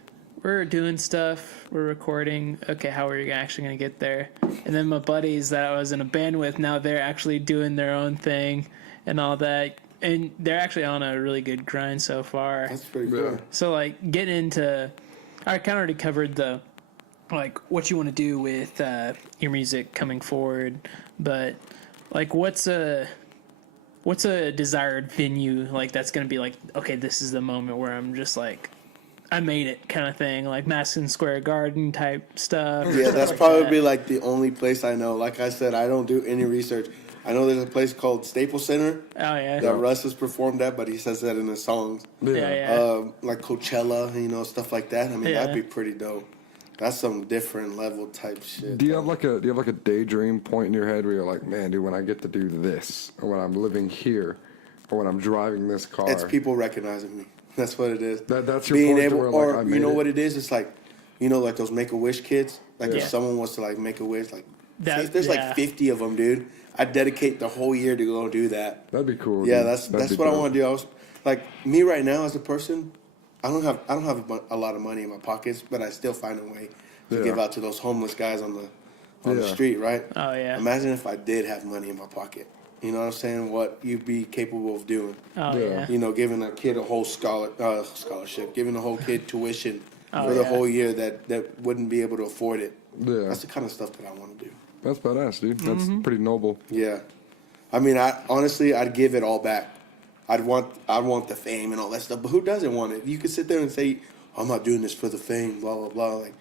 we're doing stuff, we're recording. Okay, how are you actually gonna get there? And then my buddies that I was in a band with, now they're actually doing their own thing and all that, and they're actually on a really good grind so far. That's pretty cool. So like getting into, I kind of already covered the, like what you want to do with your music coming forward, but like what's a desired venue like that's gonna be like, okay, this is the moment where I'm just like, I made it kind of thing, like Madison Square Garden type stuff. Yeah, that's like probably that. like the only place I know. Like I said, I don't do any research. I know there's a place called Staples Center Oh yeah, that Russ has performed at, but he says that in his songs. yeah. Like Coachella, stuff like that. I mean, Yeah. that'd be pretty dope. That's some different level type shit. Do you have like a daydream point in your head where you're like, man, dude, when I get to do this, or when I'm living here, or when I'm driving this car? It's people recognizing me. That's what it is. That's your Being point able, to where, like, or I you made know it? what it is? It's like, like those Make-A-Wish kids. Like Yeah. if someone wants to like make a wish, like That- there's yeah. like 50 of them, dude. I dedicate the whole year to go do that. That'd be cool. Yeah, dude. that's That'd be what I dope. want to do. I was like me right now as a person. I don't have a lot of money in my pockets, but I still find a way to Yeah. give out to those homeless guys on the Yeah. street, right? Oh yeah. Imagine if I did have money in my pocket. You know what I'm saying? What you'd be capable of doing. Oh Yeah. yeah. Giving a kid a whole scholarship, giving a whole kid tuition Oh, for the yeah. whole year that wouldn't be able to afford it. Yeah, That's the kind of stuff that I want to do. that's badass, dude. That's Mm-hmm. pretty noble. Yeah, I mean, I'd give it all back. I'd want the fame and all that stuff, but who doesn't want it? You could sit there and say, "I'm not doing this for the fame," blah blah blah. Like,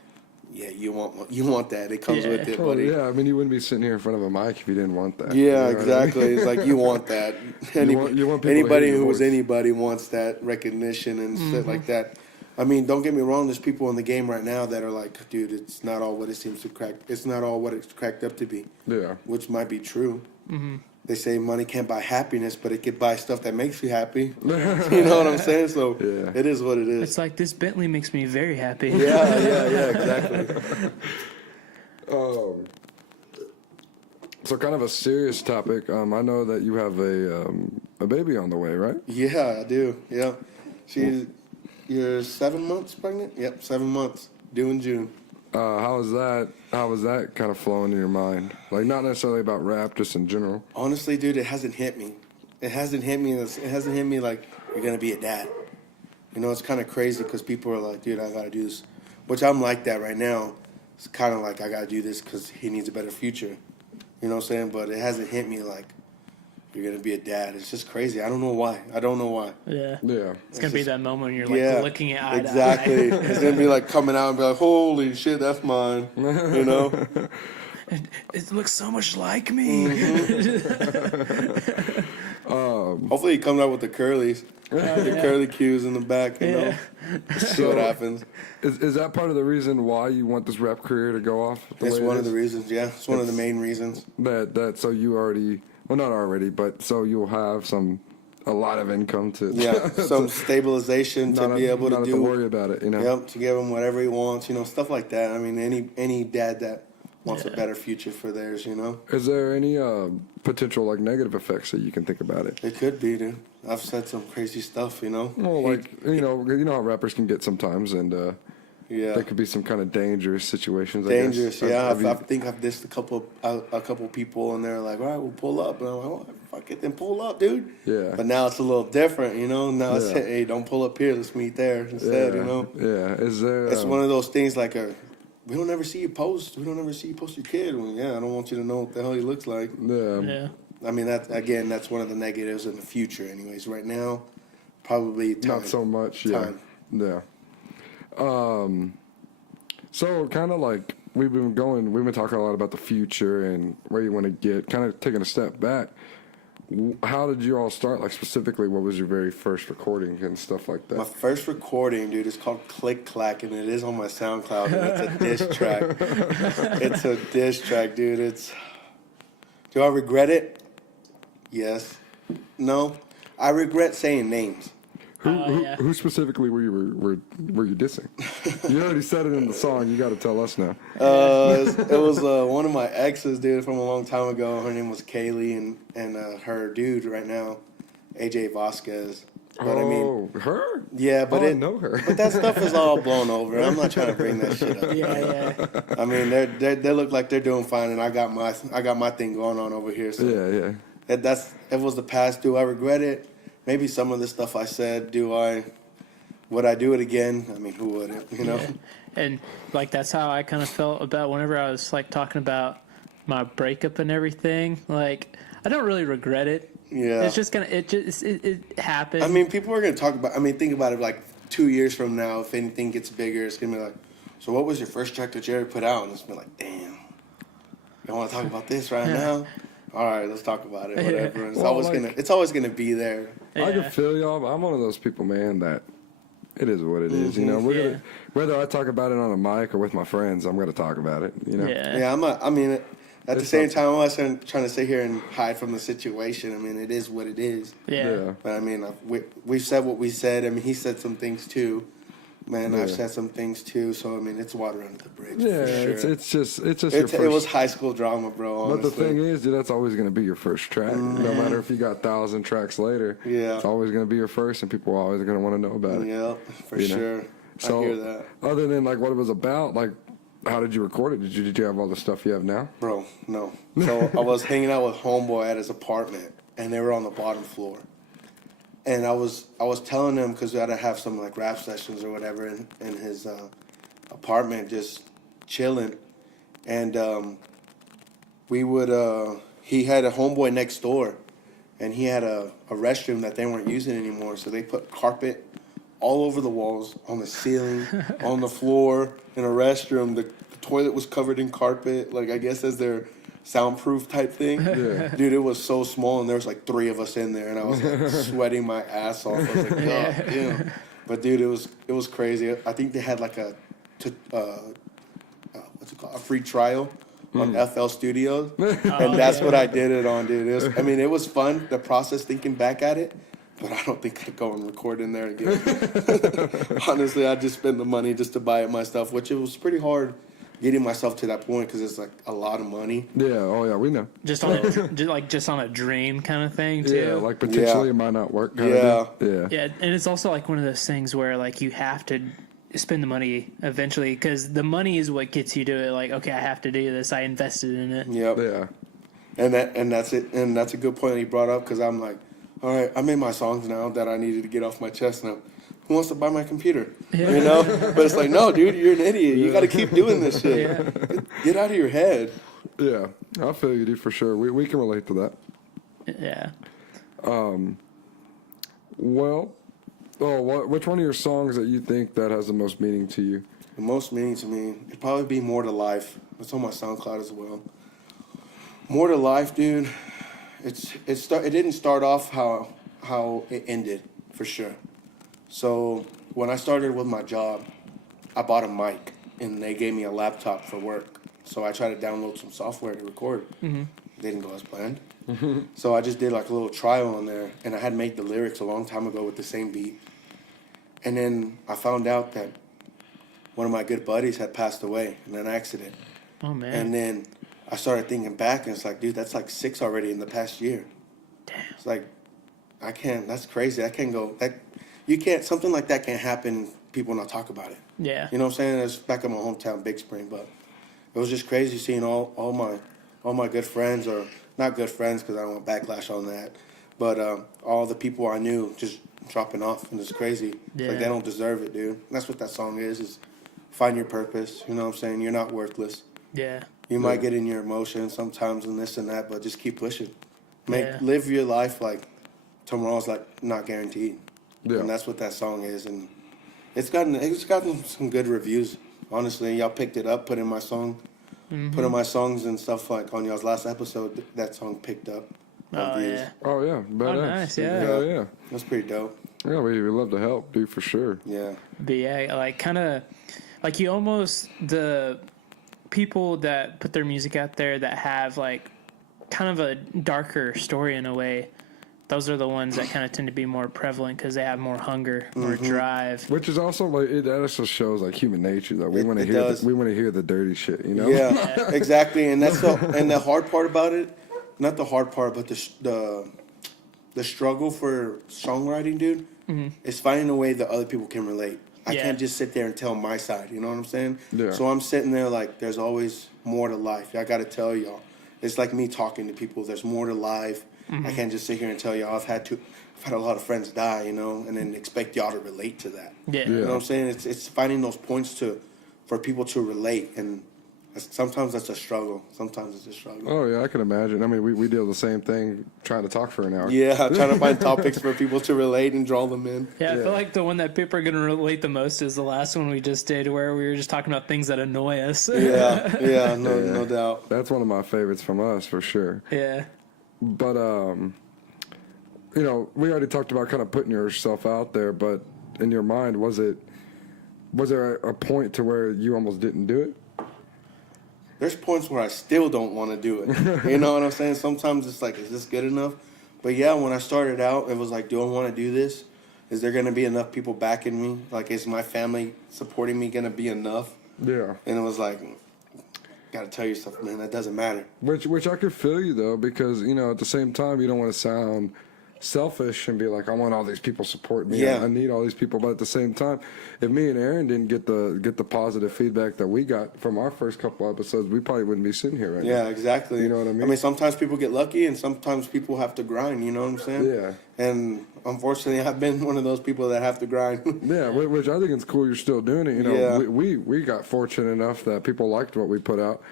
yeah, you want that. It comes with it, Well, buddy. yeah, I mean, you wouldn't be sitting here in front of a mic if you didn't want that. Yeah, You know what I mean? exactly. It's like you want that. You want people to Anybody hear your who's voice. anybody wants that recognition and shit like that. I mean, don't get me wrong. There's people in the game right now that are like, dude, it's not all what it seems to crack. It's not all what it's cracked up to be. Yeah. Which might be true. They say money can't buy happiness, but it can buy stuff that makes you happy. You know what I'm saying? So Yeah. it is what it is. It's like this Bentley makes me very happy. Yeah, exactly. So kind of a serious topic. I know that you have a baby on the way, right? Yeah, I do. Yeah. You're 7 months pregnant? Yep, 7 months. Due in June. How was that? How was that kind of flowing in your mind? Like not necessarily about rap, just in general. Honestly, dude, it hasn't hit me. It hasn't hit me. It hasn't hit me like you're gonna be a dad. You know, it's kind of crazy because people are like, dude, I gotta do this, which I'm like that right now. It's kind of like I gotta do this because he needs a better future. You know what I'm saying? But it hasn't hit me like you're gonna be a dad. It's just crazy. I don't know why. Yeah. Yeah. It's going to be that moment when you're like looking at eye exactly. to eye. It's gonna be like coming out and be like, holy shit, that's mine. You know? It looks so much like me. Hopefully he comes out with the curlies, the curly cues in the back. You know? See what happens. Is that part of the reason why you want this rap career to go off? It's one of the reasons. Yeah, it's one of the main reasons. That so you already, well, not already, but so you'll have a lot of income to some stabilization to be able to not do. to worry about it, you know. Yep, to give him whatever he wants, you know, stuff like that. I mean, any dad that wants a better future for theirs, you know. Is there any potential like negative effects that you can think about it? It could be, dude. I've said some crazy stuff, you know. Well, like you know how rappers can get sometimes, and yeah, there could be some kind of dangerous situations. dangerous. I guess. Yeah, Have you- I think I've dissed a couple people, and they're like, "All right, we'll pull up," and I'm like, "Oh, fuck it, then pull up, dude." Yeah. But now it's a little different, you know. Now it's Yeah. hey, don't pull up here. Let's meet there instead, you know. Yeah. Is there? It's one of those things like we don't ever see you post. We don't ever see you post your kid. Well, yeah, I don't want you to know what the hell he looks like. Yeah. I mean, that's one of the negatives in the future. Anyways, right now, probably time. Not so much. Yeah. Time. Yeah. So kind of like we've been talking a lot about the future and where you want to get. Kind of taking a step back. How did you all start? Like specifically, what was your very first recording and stuff like that? My first recording, dude, is called Click Clack, and it is on my SoundCloud, and it's a diss track. It's a diss track, dude. Do I regret it? Yes. No. I regret saying names. Who specifically were you dissing? You already said it in the song. You got to tell us now. It was one of my exes, dude, from a long time ago. Her name was Kaylee, and her dude right now, AJ Vasquez. But I mean, her? yeah, but I know her. But that stuff is all blown over. I'm not trying to bring that shit up. Yeah. I mean, they look like they're doing fine, and I got my thing going on over here. So Yeah. it was the past. Do I regret it? Maybe some of the stuff I said. Would I do it again? I mean, who wouldn't? You know. Yeah. And like that's how I kind of felt about whenever I was like talking about my breakup and everything. Like I don't really regret it. Yeah. It's just it happened. I mean, people are gonna talk about. I mean, think about it. Like 2 years from now, if anything gets bigger, it's gonna be like, so what was your first track that you ever put out? And it's been like, damn, you want to talk about this right now? All right, let's talk about it. Whatever. And it's always gonna be there. I can feel y'all. I'm one of those people, man, that it is what it is. You know, whether I talk about it on a mic or with my friends, I'm gonna talk about it. You know. Yeah. I mean, at the same time, I'm not trying to sit here and hide from the situation. I mean, it is what it is. Yeah. But I mean, we've said what we said. I mean, he said some things too. Man, I've said some things too. So I mean, it's water under the bridge. Yeah, for sure. it's just your first. It was high school drama, bro. Honestly. But the thing is, dude, that's always going to be your first track. No matter if you got 1,000 tracks later, it's always going to be your first, and people are always going to want to know about it. Yeah, for sure. So, I hear that. Other than like what it was about, like how did you record it? Did you have all the stuff you have now? Bro, no. So I was hanging out with homeboy at his apartment, and they were on the bottom floor. And I was telling them because we had to have some like rap sessions or whatever in his apartment, just chilling. And we would he had a homeboy next door, and he had a restroom that they weren't using anymore. So they put carpet all over the walls, on the ceiling, on the floor, in a restroom. The toilet was covered in carpet, like I guess as their soundproof type thing. Yeah. Dude, it was so small, and there was like 3 of us in there, and I was like sweating my ass off. I was like, God damn. But dude, it was crazy. I think they had like what's it called? A free trial on FL Studios, and that's what I did it on, dude. It was fun, the process thinking back at it, but I don't think I'd go and record in there again. Honestly, I just spent the money just to buy it myself, which it was pretty hard getting myself to that point because it's like a lot of money. Yeah, oh yeah, we know. Just on a dream kind of thing too. Yeah, like potentially it might not work. Yeah. Yeah, and it's also like one of those things where like you have to spend the money eventually because the money is what gets you to it. Like, okay, I have to do this. I invested in it. Yep. Yeah. And that's it. And that's a good point that you brought up because I'm like, all right, I made my songs now that I needed to get off my chest now. Who wants to buy my computer? Yeah. You know? But it's like, no, dude, you're an idiot. You got to keep doing this shit. Yeah. Get out of your head. Yeah, I feel you, dude, for sure. We can relate to that. Yeah. Well, which one of your songs that you think that has the most meaning to you? The most meaning to me, it'd probably be More to Life. It's on my SoundCloud as well. More to Life, dude. It didn't start off how it ended, for sure. So when I started with my job, I bought a mic, and they gave me a laptop for work. So I tried to download some software to record. Didn't go as planned. So I just did like a little trial on there, and I had made the lyrics a long time ago with the same beat. And then I found out that one of my good buddies had passed away in an accident. Oh man. And then I started thinking back, and it's like, dude, that's like 6 already in the past year. Damn. It's like, I can't. That's crazy. I can't go. You can't. Something like that can't happen. People not talk about it. Yeah. You know what I'm saying? It's back in my hometown, Big Spring, but it was just crazy seeing all my good friends, or not good friends because I don't want backlash on that, but all the people I knew just dropping off, and it's crazy. Yeah. Like they don't deserve it, dude. And that's what that song is find your purpose. You know what I'm saying? You're not worthless. Yeah. You might get in your emotions sometimes and this and that, but just keep pushing. Yeah. Live your life like tomorrow's like not guaranteed. Yeah. And that's what that song is, and it's gotten some good reviews. Honestly, y'all picked it up, put in my songs and stuff like on y'all's last episode. That song picked up. Oh views. yeah. Oh yeah, badass. Oh nice. Yeah. Hell yeah. That's pretty dope. Yeah, we love to help, dude, for sure. Yeah. But yeah, like kind of, like you almost the people that put their music out there that have like kind of a darker story in a way. Those are the ones that kind of tend to be more prevalent because they have more hunger, more drive. Which is also like that also shows like human nature though. We want to hear the dirty shit, you know? Yeah, exactly. And that's the hard part about it. Not the hard part, but the struggle for songwriting, dude, is finding a way that other people can relate. I can't just sit there and tell my side. You know what I'm saying? Yeah. So I'm sitting there like, there's always more to life. I got to tell y'all. It's like me talking to people. There's more to life. I can't just sit here and tell y'all I've had a lot of friends die, you know, and then expect y'all to relate to that. Yeah. You know what I'm saying? It's finding those points for people to relate, and sometimes that's a struggle. Sometimes it's a struggle. Oh yeah, I can imagine. I mean, we deal the same thing trying to talk for an hour. Yeah, trying to find topics for people to relate and draw them in. Yeah, I feel like the one that people are going to relate the most is the last one we just did where we were just talking about things that annoy us. Yeah, no doubt. That's one of my favorites from us for sure. Yeah. But you know, we already talked about kind of putting yourself out there, but in your mind, was there a point to where you almost didn't do it? There's points where I still don't want to do it. You know what I'm saying? Sometimes it's like, is this good enough? But yeah, when I started out, it was like, do I want to do this? Is there going to be enough people backing me? Like, is my family supporting me going to be enough? Yeah. And it was like, gotta tell yourself, man, that doesn't matter. Which I could feel you though, because you know at the same time you don't want to sound selfish and be like, I want all these people support me. Yeah. I need all these people. But at the same time, if me and Aaron didn't get the positive feedback that we got from our first couple episodes, we probably wouldn't be sitting here right now. Yeah, exactly. You know what I mean? I mean, sometimes people get lucky, and sometimes people have to grind. You know what I'm saying? Yeah. And unfortunately, I've been one of those people that have to grind. Yeah, which I think it's cool you're still doing it. You know, Yeah. we got fortunate enough that people liked what we put out,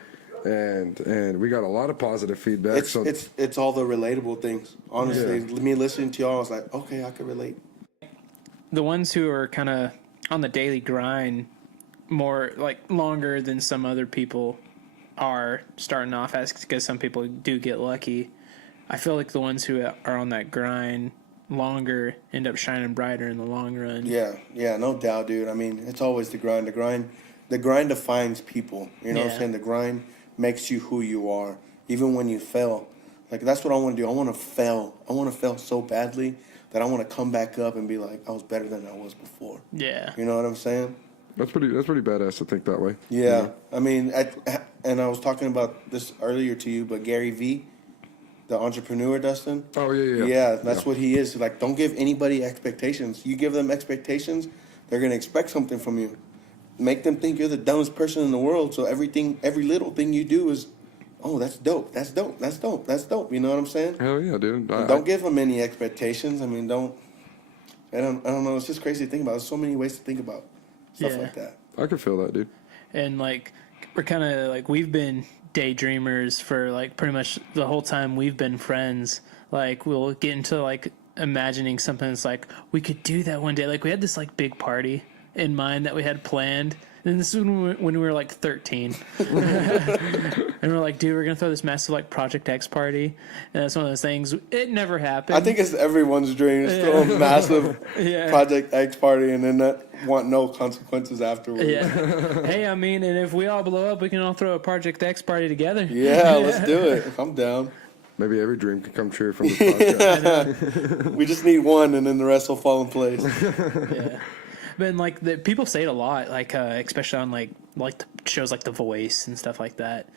and we got a lot of positive feedback. It's all the relatable things. Honestly, me listening to y'all, I was like, okay, I can relate. the ones who are kind of on the daily grind more like longer than some other people are starting off as, because some people do get lucky. I feel like the ones who are on that grind longer end up shining brighter in the long run. Yeah, no doubt, dude. I mean, it's always the grind. The grind defines people. You know what I'm saying? The grind makes you who you are, even when you fail. Like, that's what I want to do. I want to fail. I want to fail so badly that I want to come back up and be like, I was better than I was before. Yeah. You know what I'm saying? That's pretty badass to think that way. Yeah. I mean, and I was talking about this earlier to you, but Gary Vee, the entrepreneur, Dustin. Oh, yeah. Yeah, that's what he is. Like, don't give anybody expectations. You give them expectations, they're going to expect something from you. Make them think you're the dumbest person in the world, so every little thing you do is, oh, that's dope, that's dope, that's dope, that's dope. You know what I'm saying? Hell yeah, dude. Don't give them any expectations. I mean, I don't know. It's just crazy to think about. There's so many ways to think about stuff like that. I could feel that, dude. And like, we're kind of like, we've been daydreamers for like pretty much the whole time we've been friends. Like, we'll get into like imagining something that's like, we could do that one day. Like, we had this like big party in mind that we had planned. And this is when we were like 13. And we're like, dude, we're going to throw this massive like Project X party. And that's one of those things. It never happened. I think it's everyone's dream is throw a massive Project X party and then not want no consequences afterwards. Yeah. Hey, I mean, and if we all blow up, we can all throw a Project X party together. Yeah, let's do it. I'm down. Maybe every dream can come true from this podcast. We just need one and then the rest will fall in place. Yeah. But like people say it a lot, like especially on like the shows like The Voice and stuff like that.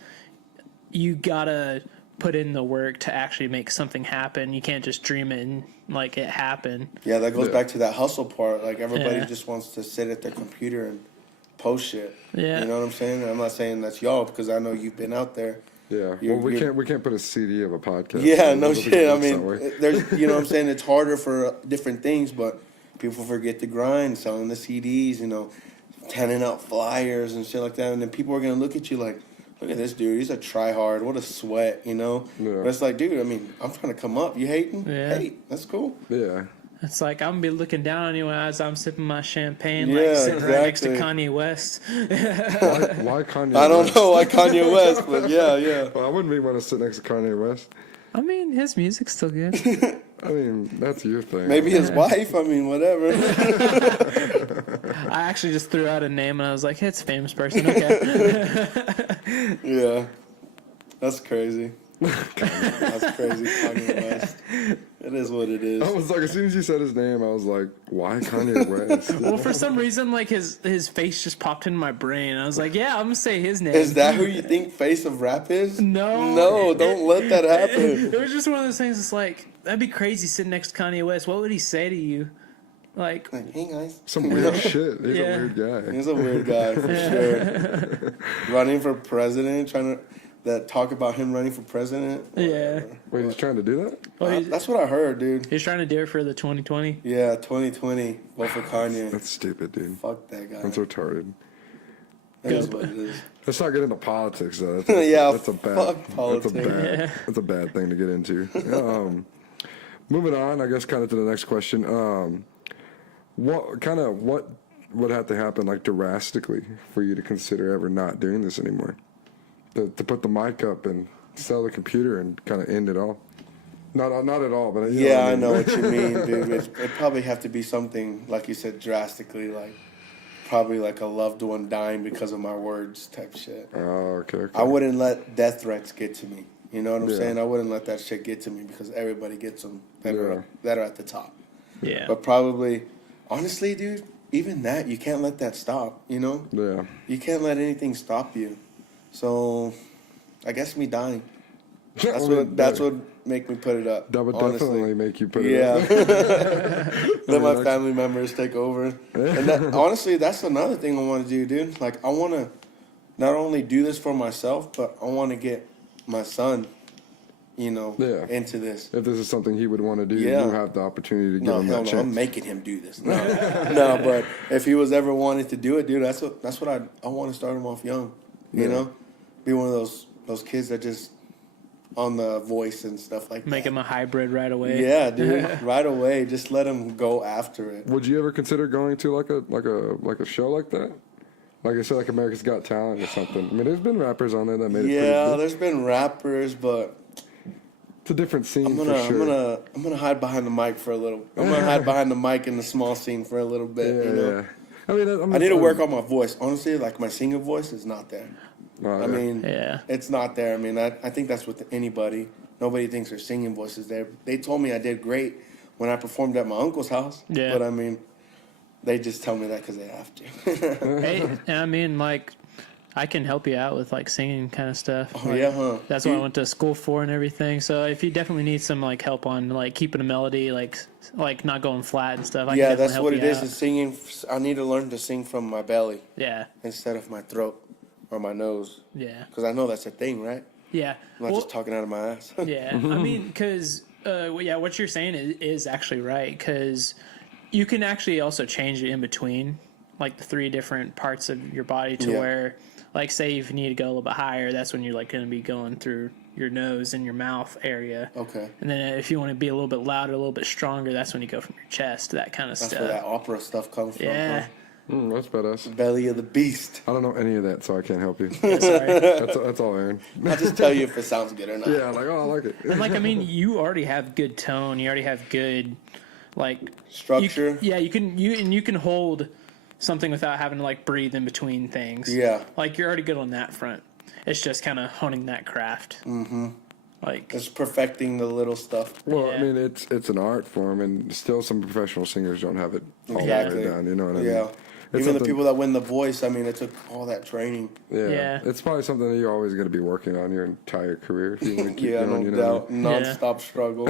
You gotta put in the work to actually make something happen. You can't just dream it and like it happen. Yeah, that goes back to that hustle part. Like, everybody just wants to sit at their computer and post shit. Yeah, you know what I'm saying? And I'm not saying that's y'all, because I know you've been out there. Yeah, well, we can't put a CD of a podcast. Yeah, no shit. I mean, there's, you know what I'm saying? It's harder for different things, but people forget the grind, selling the CDs, you know, handing out flyers and shit like that. And then people are going to look at you like, look at this dude. He's a tryhard. What a sweat, you know? Yeah. But it's like, dude, I mean, I'm trying to come up. You hating? Yeah. Hate. That's cool. Yeah. It's like, I'm going to be looking down on you as I'm sipping my champagne, like sitting right next to Kanye West. Why Kanye West? I don't know why Kanye West, but yeah. Well, I wouldn't be want to sit next to Kanye West. I mean, his music's still good. I mean, that's your thing. Maybe his wife. I mean, whatever. I actually just threw out a name and I was like, hey, it's a famous person. Okay. Yeah. That's crazy. That's crazy, Kanye West. It is what it is. I was like, as soon as you said his name, I was like, why Kanye West? Well, for some reason, like his face just popped into my brain. I was like, yeah, I'm gonna say his name. Is that who you think face of rap is? No, don't let that happen. It was just one of those things. It's like, that'd be crazy sitting next to Kanye West. What would he say to you? Like, hey guys, some weird shit. He's a weird guy. He's a weird guy for sure. Running for president, trying to. That talk about him running for president? Yeah. Wait, he's trying to do that? Well, that's what I heard, dude. He's trying to do it for the 2020. Yeah, 2020. Vote for Kanye. That's stupid, dude. Fuck that guy. That's retarded. That is what it is. Let's not get into politics, though. That's a bad thing to get into. Moving on, I guess, kind of to the next question. What would have to happen, like, drastically for you to consider ever not doing this anymore? To put the mic up and sell the computer and kind of end it all. Not at all, but you know what I mean. I know what you mean, dude. It'd probably have to be something, like you said, drastically, like probably like a loved one dying because of my words type shit. Oh, okay. I wouldn't let death threats get to me. You know what I'm saying? I wouldn't let that shit get to me because everybody gets them that are at the top. Yeah. But probably, honestly, dude, even that, you can't let that stop, you know? Yeah. You can't let anything stop you. So, I guess me dying. That's what make me put it up. That would honestly. definitely make you put it up. Let my family members take over. And honestly, that's another thing I want to do, dude. Like, I want to not only do this for myself, but I want to get my son, into this. If this is something he would want to do, you have the opportunity to give him that chance. No, I'm making him do this. No, but if he was ever wanting to do it, dude, that's what I want to start him off young. You know, be one of those kids that just on the voice and stuff like Make that. him a hybrid right away. Yeah, dude, right away. Just let him go after it. Would you ever consider going to like a show like that? Like I said, like America's Got Talent or something. I mean, there's been rappers on there that made it pretty Yeah, good. there's been rappers, but It's a different scene I'm for sure. gonna hide behind the mic for a little. I'm gonna hide behind the mic in the small scene for a little bit. Yeah, you know? yeah. I mean, I need to work on my voice. Honestly, like my singing voice is not there. Oh, I yeah. mean, Yeah. it's not there. I mean, I think that's with anybody. Nobody thinks their singing voice is there. They told me I did great when I performed at my uncle's house. Yeah. But I mean, they just tell me that because they have to. Hey, and I mean, like, I can help you out with like singing kind of stuff. Oh, Like, yeah, huh? That's what I went to school for and everything. So if you definitely need some like help on like keeping a melody, like not going flat and stuff, I Yeah, can that's definitely what help it you is. out. Is singing. I need to learn to sing from my belly Yeah, instead of my throat or my nose. yeah, Because I know that's a thing, right? yeah. I'm not just talking out of my ass. Yeah, I mean, because yeah, what you're saying is actually right. Because you can actually also change it in between, like the 3 different parts of your body to Yeah. where, like, say if you need to go a little bit higher, that's when you're like going to be going through your nose and your mouth area. Okay. And then if you want to be a little bit louder, a little bit stronger, that's when you go from your chest, that kind of That's stuff. where that opera stuff comes from. Yeah. Huh? That's badass. Belly of the beast. I don't know any of that, so I can't help you. Yeah, sorry. That's all, Aaron. I'll just tell you if it sounds good or not. Yeah, like, oh, I like it. And like, I mean, you already have good tone. You already have good, like, Structure. you can hold something without having to like breathe in between things. Yeah. Like you're already good on that front. It's just kind of honing that craft. Mm-hmm. Like It's perfecting the little stuff. Well, Yeah. I mean, it's an art form, and still some professional singers don't have it all Exactly. the way down. You know what I mean? Yeah. It's Even the something- people that win the voice, I mean, it took all that training. Yeah. Yeah. It's probably something that you're always going to be working on your entire career if you want to keep Yeah, going. no You know what I doubt. mean? Non-stop struggle.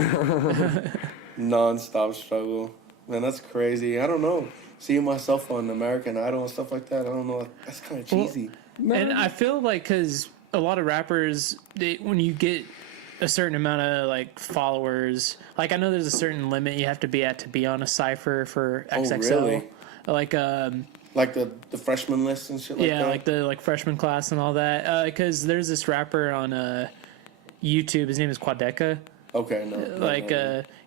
Non-stop struggle. Man, that's crazy. I don't know. Seeing myself on American Idol and stuff like that, I don't know. That's kind of cheesy. and I feel like because a lot of rappers, when you get a certain amount of like followers, like I know there's a certain limit you have to be at to be on a cipher for XXL. really? Like Like the freshman list and shit like yeah, that. like the like freshman class and all that. Because there's this rapper on YouTube. His name is Quadeca. Okay, no. Like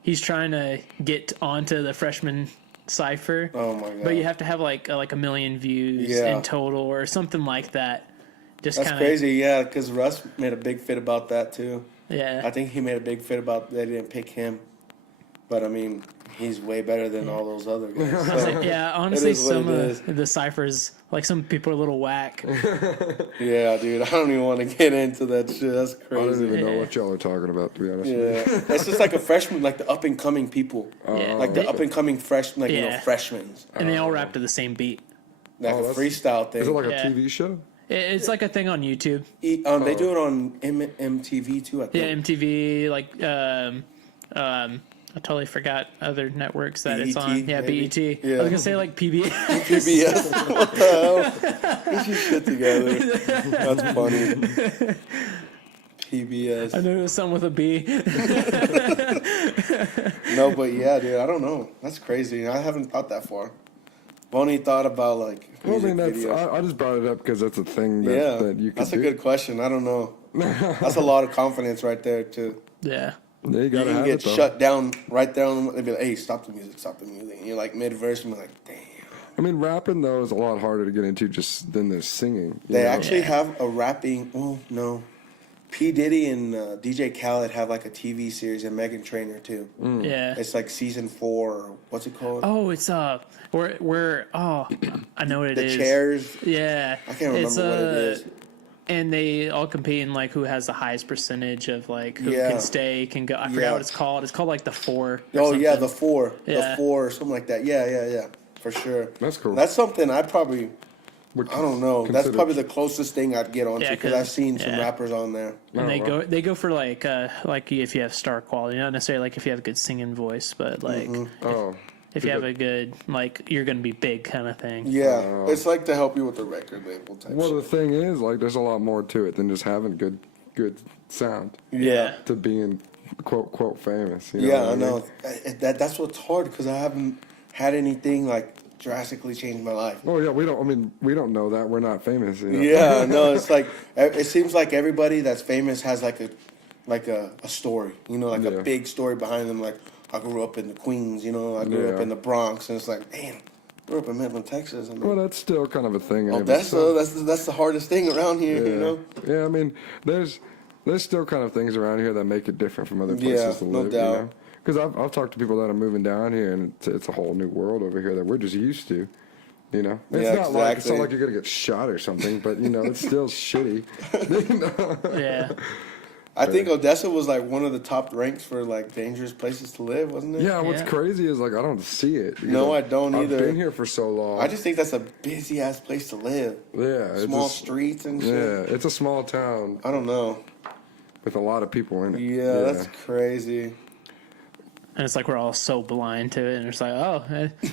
he's trying to get onto the freshman cipher. Oh my god. But you have to have like a million views Yeah. in total or something like that. Just That's kind of crazy, yeah, because Russ made a big fit about that too. yeah. I think he made a big fit about they didn't pick him. But I mean, he's way better than all those other guys. So, Yeah, honestly, is what some it of the ciphers, like some people are a little whack. yeah, dude, I don't even want to get into that shit. That's I don't crazy. even know Yeah. what y'all are talking about, to be honest. Yeah, With you. it's just like a freshman, like the up and coming people, Yeah. like the up and coming freshmen, like you know, Yeah. freshmen, And they all rap to the same beat. like Oh, a that's- freestyle thing. Is it like a Yeah. TV show? It's like a thing on YouTube. They do it on MTV too. I think. Yeah, MTV, like I totally forgot other networks that it's on. BET, Yeah, maybe? BET. Yeah. I was gonna say like PBS. PBS. What the hell? Get your shit together. That's funny. PBS. I knew it was something with a B. No, but yeah, dude, I don't know. That's crazy. I haven't thought that far. I've only thought about like Well, I music mean, videos. I just brought it up because that's a thing that, Yeah, that you can that's a do. good question. I don't know. That's a lot of confidence right there too. Yeah. Yeah, you You gotta can have get it, though. shut down right there on. They'd be like, "Hey, stop the music, stop the music." And you're like mid-verse, and you're like, "Damn." I mean, rapping, though, is a lot harder to get into just than the singing. you They know? actually Yeah. have a rapping. Oh no, P Diddy and DJ Khaled have like a TV series, and Megan Trainor too. Yeah. It's like season 4. Or what's it called? Oh, it's where I know what it the is. chairs. Yeah. I can't remember It's, what it is. And they all compete in like who has the highest percentage of like who Yeah. can stay, can go. I forgot Yeah. what it's called. It's called like the 4. or Oh yeah, something. the 4, Yeah. the 4, or something like that. Yeah, for sure. That's cool. That's something I probably. Would I don't know. That's consider- probably the closest thing I'd get onto Yeah, because 'cause- I've seen some yeah. rappers on there. And Oh, wow. they go for like if you have star quality, not necessarily like if you have a good singing voice, but like Oh, if you have a good like you're gonna be big kind of thing. Yeah, it's like to help you with the record label type. well, the shit. thing is, like, there's a lot more to it than just having good sound Yeah. to being quote famous. You know Yeah, what I mean? know. That's what's hard because I haven't had anything like drastically change my life. Oh yeah, we don't. I mean, we don't know that we're not famous. You know? Yeah, no, it's like it seems like everybody that's famous has like like a story, you know, like a big story behind them. Like, I grew up in the Queens, you know, I grew up in the Bronx, and it's like, damn, I grew up in Midland, Texas. I mean, well, that's still kind of a thing. that's the hardest thing around here, you know. Yeah, I mean, there's still kind of things around here that make it different from other places to live. No doubt. You know, because I've talked to people that are moving down here, and it's a whole new world over here that we're just used to. You know, it's not like you're gonna get shot or something, but you know, it's still shitty. You know? Yeah. I think Odessa was like one of the top ranks for like dangerous places to live, wasn't it? Yeah, what's crazy is like I don't see it. No, I don't either. I've been here for so long. I just think that's a busy ass place to live. Yeah, Small streets and shit. Yeah, it's a small town. I don't know. With a lot of people in it. Yeah, that's crazy. And it's like we're all so blind to it, and it's like, oh,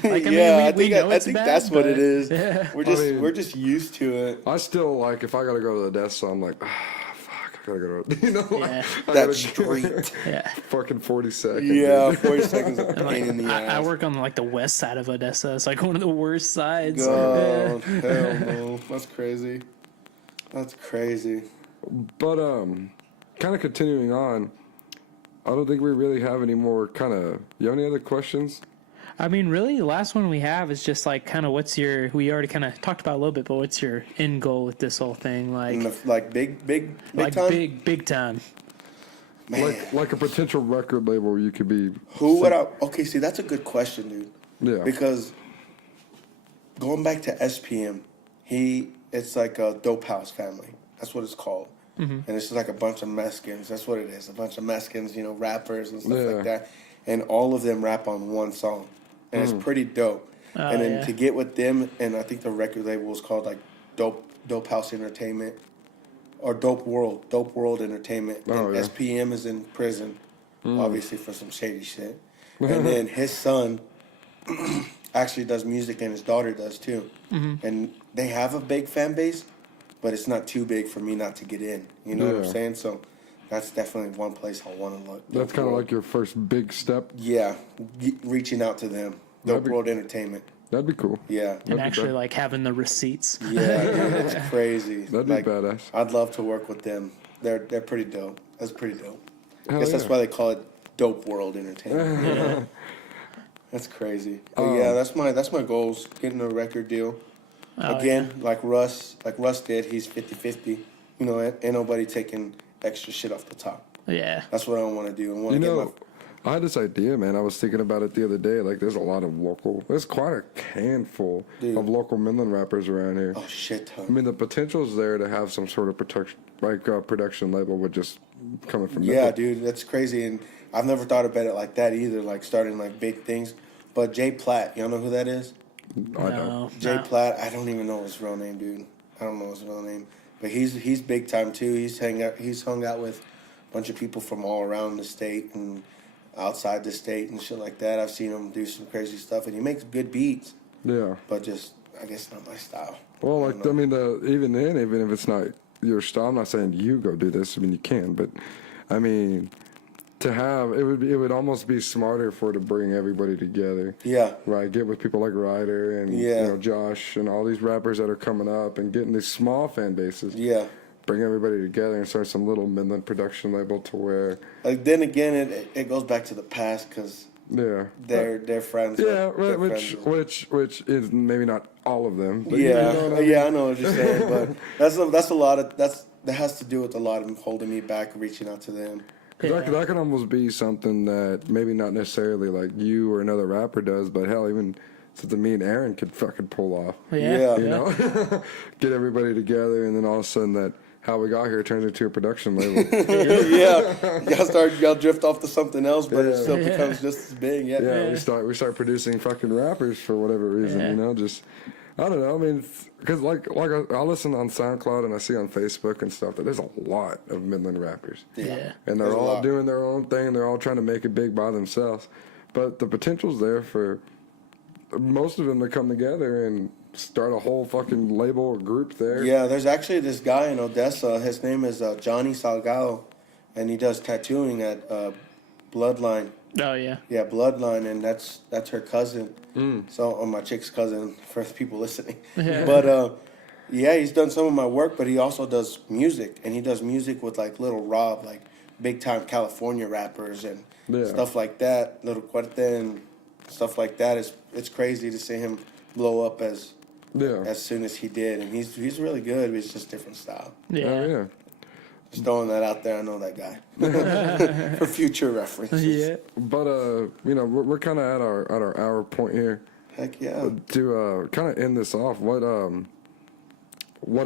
like, I we know I it's think bad, that's what it is. Yeah. We're just used to it. I still like if I gotta go to the Odessa, I'm like, fuck, I gotta go to, you know, Yeah. That street. Yeah. Fucking 42nd. Yeah, dude. 40 seconds of Like, pain in the ass. I work on like the west side of Odessa. It's like one of the worst sides. Oh, hell no. That's crazy. That's crazy. But kind of continuing on, I don't think we really have any more kind of. You have any other questions? I mean, really, the last one we have is just like kind of what's your. We already kind of talked about it a little bit, but what's your end goal with this whole thing? Like, Big like time? big time. Man. Like a potential record label where you could be. Who would I? Okay, see, that's a good question, dude. Yeah. Because going back to SPM, it's like a dope house family. That's what it's called. And it's just like a bunch of Mexicans. That's what it is. A bunch of Mexicans, you know, rappers and stuff like that. And all of them rap on one song. And it's pretty dope. And then to get with them, and I think the record label was called like Dope House Entertainment or Dope World Entertainment. And SPM is in prison, obviously for some shady shit. And then his son actually does music, and his daughter does too. And they have a big fan base, but it's not too big for me not to get in. You know what I'm saying? So that's definitely one place I want to look. That's kind of like your first big step. Yeah, reaching out to them. Dope World Entertainment. That'd be cool. Yeah. And actually, like having the receipts. Yeah, dude, it's crazy. That'd be badass. I'd love to work with them. They're pretty dope. That's pretty dope. Hell I guess that's yeah. why they call it Dope World Entertainment. That's crazy. But yeah, that's my goals. Getting a record deal. Again, like Russ did, he's 50-50. You know, ain't nobody taking extra shit off the top. Yeah. That's what I want to do. I want to get I had this idea, man. I was thinking about it the other day. Like, there's quite a handful of local Midland rappers around here. Oh, shit ton. I mean, the potential's there to have some sort of production label with just coming from Yeah, dude, that's crazy. And I've never thought about it like that either, like starting like big things. But Jay Platt, y'all know who that is? I don't. Jay Platt, I don't even know his real name, dude. I don't know his real name. But he's big time too. He's hung out with a bunch of people from all around the state and outside the state and shit like that. I've seen him do some crazy stuff, and he makes good beats. Yeah. But just, I guess, not my style. Well, like, I mean, even if it's not your style, I'm not saying you go do this. I mean, you can, but I mean, to have it would almost be smarter to bring everybody together. Yeah. Right. Get with people like Ryder and you know, Josh and all these rappers that are coming up and getting these small fan bases. Yeah. Bring everybody together and start some little Midland production label to where. Like, then again, it goes back to the past because they're friends. Yeah, which is maybe not all of them. But yeah, you know what I mean? Yeah, I know what you're saying, but that's a lot of that has to do with a lot of holding me back, reaching out to them. That can almost be something that maybe not necessarily like you or another rapper does, but hell, even something me and Aaron could fucking pull off. Yeah. You know? Get everybody together, and then all of a sudden that How We Got Here turns into a production label. Y'all drift off to something else, but it still becomes just as big. Yeah. We start producing fucking rappers for whatever reason, you know, just... I don't know. I mean, because like I listen on SoundCloud and I see on Facebook and stuff that there's a lot of Midland rappers. Yeah. And they're all doing their own thing. They're all trying to make it big by themselves. But the potential's there for most of them to come together and start a whole fucking label or group there. Yeah, there's actually this guy in Odessa. His name is Johnny Salgado, and he does tattooing at Bloodline. Oh, yeah. Yeah, Bloodline, and that's her cousin. So, my chick's cousin, for the people listening. But, he's done some of my work, but he also does music, and he does music with, like, Little Rob, like big time California rappers and Yeah. stuff like that, Little Cuerte and stuff like that. It's crazy to see him blow up as soon as he did, and he's really good. But it's just different style. Yeah. Oh, yeah. Just throwing that out there. I know that guy for future references. Yeah. But you know, we're kind of at our hour point here. Heck yeah. To kind of end this off, what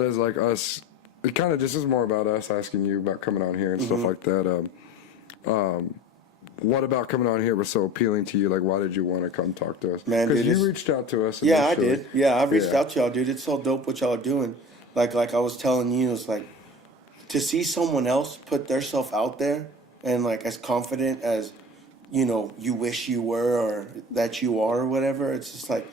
is like us? It kind of just is more about us asking you about coming on here and stuff like that. What about coming on here was so appealing to you? Like, why did you want to come talk to us? Man, because dude, you reached out to us. Yeah, I initially. did. Yeah, I reached Yeah. out to y'all, dude. It's so dope what y'all are doing. Like I was telling you, it's like to see someone else put theirself out there and like as confident as you wish you were or that you are or whatever. It's just like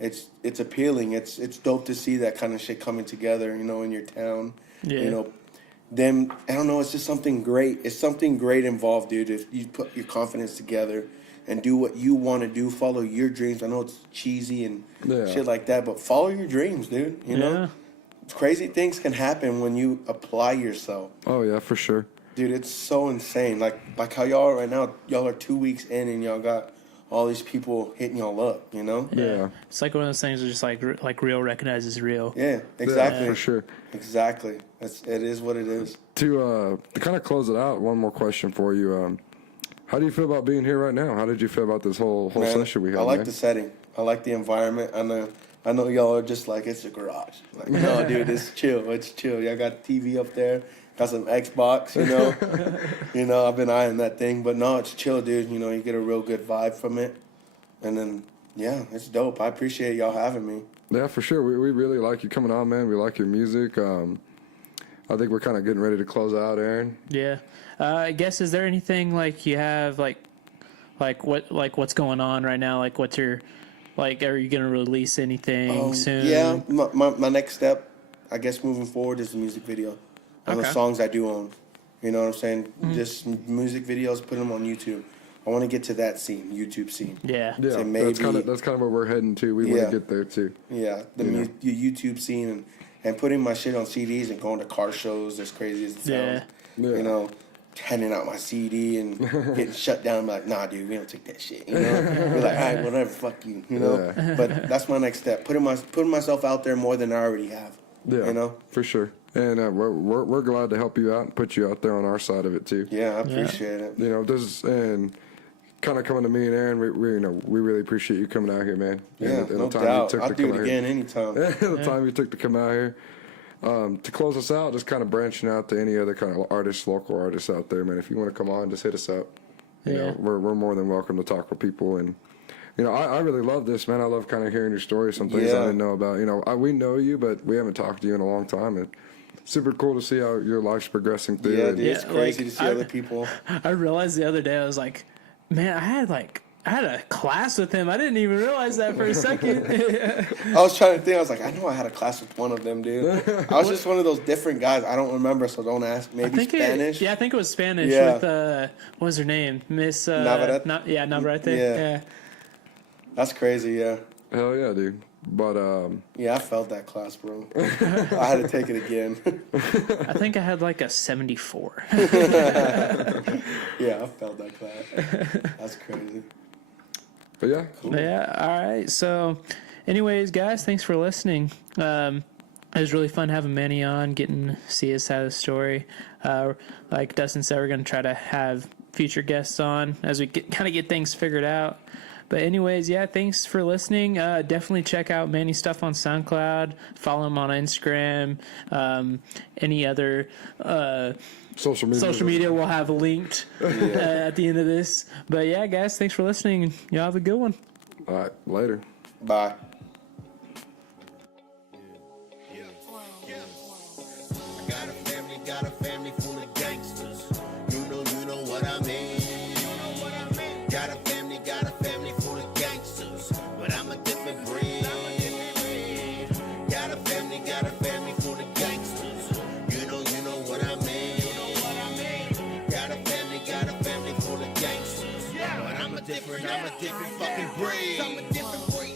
it's appealing. It's dope to see that kind of shit coming together. In your town. Yeah. Them, I don't know, it's just something great. It's something great involved, dude. If you put your confidence together and do what you want to do, follow your dreams. I know it's cheesy and shit like that, but follow your dreams, dude. You know? Crazy things can happen when you apply yourself. Oh, yeah, for sure. Dude, it's so insane. Like how y'all are right now, y'all are 2 weeks in and y'all got all these people hitting y'all up, Yeah. It's like one of those things where just like real recognizes real. Yeah, exactly. Yeah, for sure. Exactly. It is what it is. To kind of close it out, one more question for you. How do you feel about being here right now? How did you feel about this whole Man, session we had? I like the setting. I like the environment. I know y'all are just like, it's a garage. Like, no, dude, it's chill. It's chill. Y'all got TV up there. Got some Xbox, I've been eyeing that thing. But no, it's chill, dude. You get a real good vibe from it. And then, yeah, it's dope. I appreciate y'all having me. Yeah, for sure. We really like you coming on, man. We like your music. I think we're kind of getting ready to close out, Aaron. Yeah. I guess, is there anything like you have what's going on right now? Like what's your, like, are you going to release anything soon? Yeah, my next step, I guess, moving forward is the music video. On the songs I do own. You know what I'm saying? Mm-hmm. Just music videos, put them on YouTube. I want to get to that scene, YouTube scene. Yeah. Yeah, So maybe, that's kind of where we're heading to. We want to get there too. Yeah, the YouTube scene and putting my shit on CDs and going to car shows as crazy as it sounds. Yeah. Handing out my CD and getting shut down. I'm like, nah, dude, we don't take that shit. We're like, all right, whatever, fuck you. Yeah. But that's my next step. Putting myself out there more than I already have. Yeah, for sure. And we're glad to help you out and put you out there on our side of it too. Yeah, I appreciate it. And kind of coming to me and Aaron, we really appreciate you coming out here, man. Yeah, and no doubt. I'll do it again anytime. The time you took to come out here. To close us out, just kind of branching out to any other kind of artists, local artists out there, man. If you want to come on, just hit us up. We're more than welcome to talk with people. And I really love this, man. I love kind of hearing your stories, some things I didn't know about. We know you, but we haven't talked to you in a long time, and super cool to see how your life's progressing through. Yeah, and, dude, it's crazy to see other people. I realized the other day, I was like, man, I had a class with him. I didn't even realize that for a second. I was trying to think. I was like, I know I had a class with one of them, dude. I was just one of those different guys. I don't remember, so don't ask. Maybe Spanish. I think it was Spanish with, what was her name? Miss... Navarrete? Navarrete. Yeah. That's crazy, yeah. Hell yeah, dude. But, yeah, I felt that class, bro. I had to take it again. I think I had like a 74. Yeah, I felt that class. That's crazy. but yeah. Cool. Yeah, all right. So, anyways, guys, thanks for listening. It was really fun having Manny on, getting to see his side of the story. Like Dustin said, we're going to try to have future guests on as we get things figured out. But anyways, yeah, thanks for listening. Definitely check out Manny's stuff on SoundCloud. Follow him on Instagram. Any other Social media we'll have linked at the end of this. But yeah, guys, thanks for listening. Y'all have a good one. All right, later. Bye. Got a family full of gangsters. You know what I mean. Got a family full of gangsters, but I'm a different breed. Got a family full of gangsters. You know what I mean. Got a family full of gangsters, but I'm a different fucking breed. I'm a different breed.